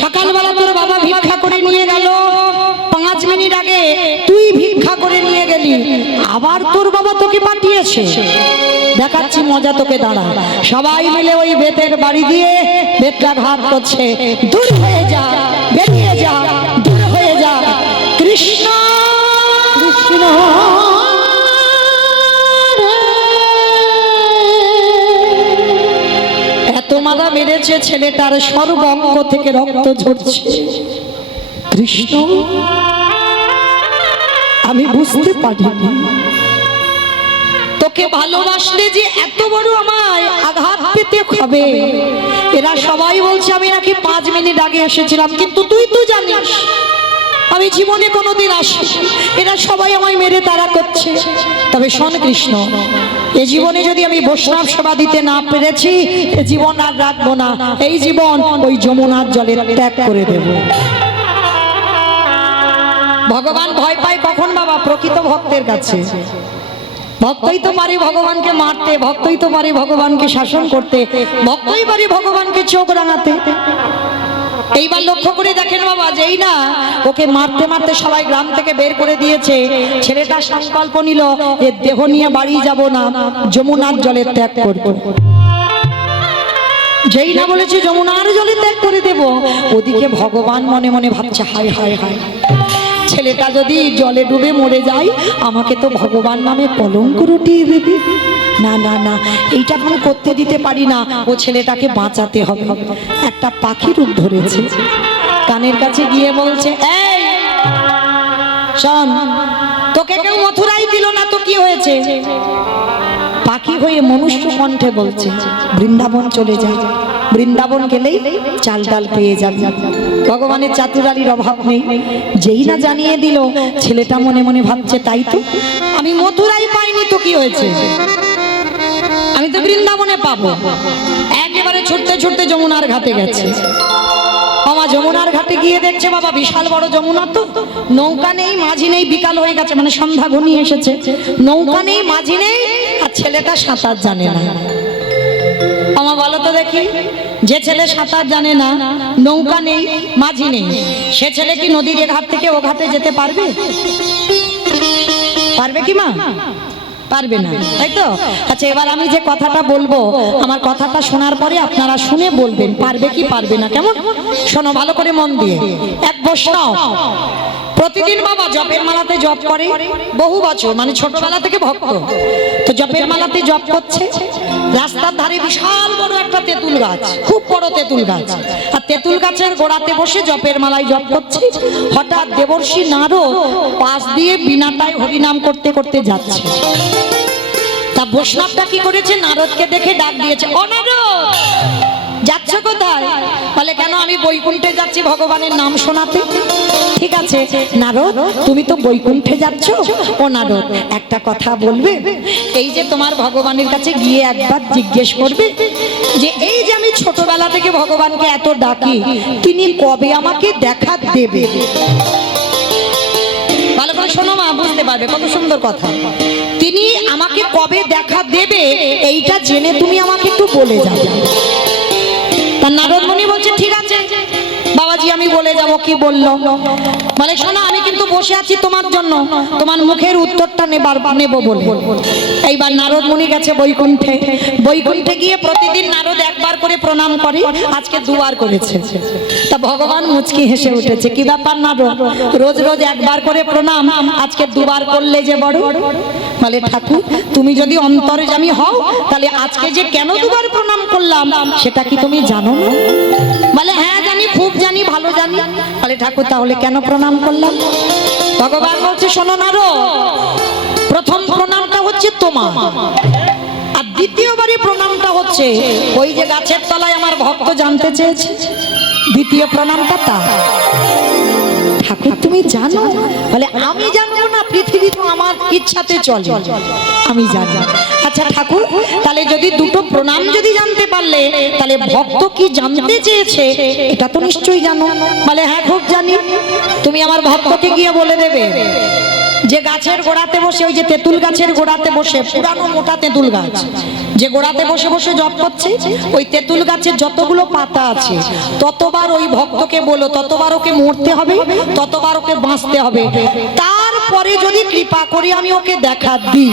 সকালবেলা তোর বাবা ভিক্ষা করে নিয়ে গেল, 5 মিনিট আগে তুই ভিক্ষা করে নিয়ে গেলি, আবার তোর বাবা তোকে পাঠিয়েছে। দেখাচ্ছি মজা তোকে, দাঁড়া। সবাই মিলে ওই বেতের বাড়ি দিয়ে বেতটা ঘাত করছে, দূর হয়ে যা, বেরিয়ে যা, দূর হয়ে যা কৃষ্ণ কৃষ্ণ এত মারা মেরেছে, ছেলেটার সর্বাঙ্গ থেকে রক্ত ঝরছে। কৃষ্ণ আমি বুঝতে পারিনি তোকে ভালোবাসলে যে এত বড় আমায় আঘাত পেতে হবে। এরা সবাই বলছে আমি নাকি 5 মিনিট আগে এসেছিলাম, কিন্তু তুই তো জানিস আমি জীবনে কোনোদিন আসি, এরা সবাই আমায় মেরে তাড়া করছে। তবে শোন কৃষ্ণ, এ জীবনে যদি আমি বৈষ্ণব সেবা দিতে না পেরেছি, এ জীবন আর রাখবো না, এই জীবন ওই যমুনার জলে ত্যাগ করে দেব। ভগবান ভয় পায় কখন বাবা? প্রকৃত ভক্তের কাছে। ভক্তই তো পারে ভগবানকে মারতে, ভক্তই তো পারে ভগবানকে শাসন করতে, ভক্তই পারে ভগবানকে চোখ রাঙাতে। এইবার লক্ষ্য করে দেখেন বাবা, যেই না ওকে মারতে মারতে সবাই গ্রাম থেকে বের করে দিয়েছে, ছেলেটা সংকল্প নিল এর দেহ নিয়ে বাড়ি যাব না, যমুনার জলে ত্যাগ করব। যেই না বলেছে যমুনার জলে ত্যাগ করে দেব, ওদিকে ভগবান মনে মনে ভাবছে হায় হায় হায়, ছেলেটা যদি জলে ডুবে মরে যায় আমাকে তো ভগবান নামে কলঙ্ক রটিয়ে দেবে। না না না, এইটা আমি করতে দিতে পারি না, ও ছেলেটাকে বাঁচাতে হবে। একটা পাখি রূপ ধরেছে, কানের কাছে গিয়ে বলছে এই শোন, তোকে কেউ মথুরাই দিল না তো কি হয়েছে? পাখি হয়ে মনুষ্য কণ্ঠে বলছে বৃন্দাবন চলে যা, বৃন্দাবন গেলেই চাল ডাল পেয়ে যাবে। ভগবানের চাতুরালির অভাব নেই। যেই না জানিয়ে দিল, ছেলেটা মনে মনে ভাবছে তাই তো, আমি মথুরাই পাইনি তো কি হয়েছে, আমি তো বৃন্দাবনে পাবো। একেবারে ছুটতে ছুটতে যমুনার ঘাটে গেছে। আমার যমুনার ঘাটে গিয়ে দেখছে বাবা বিশাল বড় যমুনা, তো নৌকা নেই, মাঝি নেই, বিকাল হয়ে গেছে, মানে সন্ধ্যা ঘনিয়ে এসেছে। নৌকা নেই, মাঝি নেই, আর ছেলেটা সাঁতার জানে না। আমার বলো তো দেখি, যে ছেলে সাঁতার জানে না, নৌকা নেই, মাঝি নেই, সে ছেলে কি নদীর এ ঘাট থেকে ও ঘাটে যেতে পারবে? পারবে কি মা? পারবে না, তাই তো? আচ্ছা, এবার আমি যে কথাটা বলবো, আমার কথাটা শোনার পরে আপনারা শুনে বলবেন পারবে কি পারবে না। কেমন? শোনো ভালো করে মন দিয়ে। এক বৈষ্ণব প্রতিদিন বাবা জপের মালাতে জপ করে বহু বছর, মানে ছোটবেলা থেকে ভক্ত। তো জপের মালাতে জপ করছে, রাস্তার ধারে বিশাল বড় একটা তেঁতুল গাছ, খুব বড় তেঁতুল গাছ, আর তেঁতুল গাছের গোড়াতে বসে জপের মালায় জপ করছে। হঠাৎ দেবর্ষি নারদ পাশ দিয়ে বিনাটায় হরিনাম করতে করতে যাচ্ছে। তা বৈষ্ণবটা কি করেছে, নারদকে দেখে ডাক দিয়েছে, ও নারদ যাচ্ছ কোথায়? বলে কেন, আমি বৈকুণ্ঠে যাচ্ছি ভগবানের নাম শোনাতে। ঠিক আছে নারদ, তুমি তো বৈকুণ্ঠে যাচ্ছ, ও নারদ একটা কথা বলবে, এই যে তোমার ভগবানের কাছে গিয়ে একবার জিজ্ঞেস করবে যে এই যে আমি ছোটবেলা থেকে ভগবানকে এত ডাকি, তিনি কবে আমাকে দেখা দেবে? ভালো করে শোনো মা, বুঝতে পারবে কত সুন্দর কথা। তিনি আমাকে কবে দেখা দেবে এইটা জেনে তুমি আমাকে একটু বলে যাবে। তার নারদ মুনি বলছে ঠিক আছে বাবাজি, আমি বলে যাব। কি বললো? বলে শোনো, আমি কিন্তু বসে আছি তোমার জন্য, তোমার মুখের উত্তরটা নেব বলে। এইবার নারদ মুনি গেছে বৈকুণ্ঠে। বৈকুণ্ঠে গিয়ে প্রতিদিন নারদ একবার করে প্রণাম করে, আজকে 2 বার করেছে। তা ভগবান মুচকি হেসে উঠেছে, কি ব্যাপার নারদ, রোজ রোজ একবার করে প্রণাম, আজকে 2 বার করলে যে বড়? বলে ঠাকুর, তুমি যদি অন্তর্যামী হও তাহলে আজকে যে কেন 2 বার প্রণাম করলাম সেটা কি তুমি জানো না? বলে হ্যাঁ জানি, খুব জানি, ভালো জানি। বলে ঠাকুর তাহলে কেন প্রণাম করলাম? ভগবান বলছে শোনো নারদ, প্রথম প্রণামটা হচ্ছে তোমার, আর দ্বিতীয়বারে প্রণামটা হচ্ছে ওই যে গাছের তলায় আমার ভক্ত জানতে চেয়েছে, দ্বিতীয় প্রণামটা তার। ঠাকুর তুমি জানো? বলে আমি জানবো না, পৃথিবী তো আমার ইচ্ছাতে চলে, আমি জানি। আচ্ছা ঠাকুর, তাহলে যদি 2টো প্রণাম যদি জানতে পারলে, তাহলে ভক্ত কি জানতে চেয়েছে এটা তো নিশ্চয়ই জানো। বলে হ্যাঁ খুব জানি। তুমি আমার ভক্তকে গিয়ে বলে দেবে যে গাছের গোড়াতে বসে, ওই যে তেঁতুল গাছের গোড়াতে বসে, পুরানো মোটা তেঁতুল গাছ, যে গোড়াতে বসে বসে জপ করছে, ওই তেঁতুল গাছের যতগুলো পাতা আছে ততবার ওই ভক্তকে বলো, ততবার ওকে মরতে হবে, ততবার ওকে বাঁচতে হবে, তারপরে যদি কৃপা করে আমি ওকে দেখা দিই।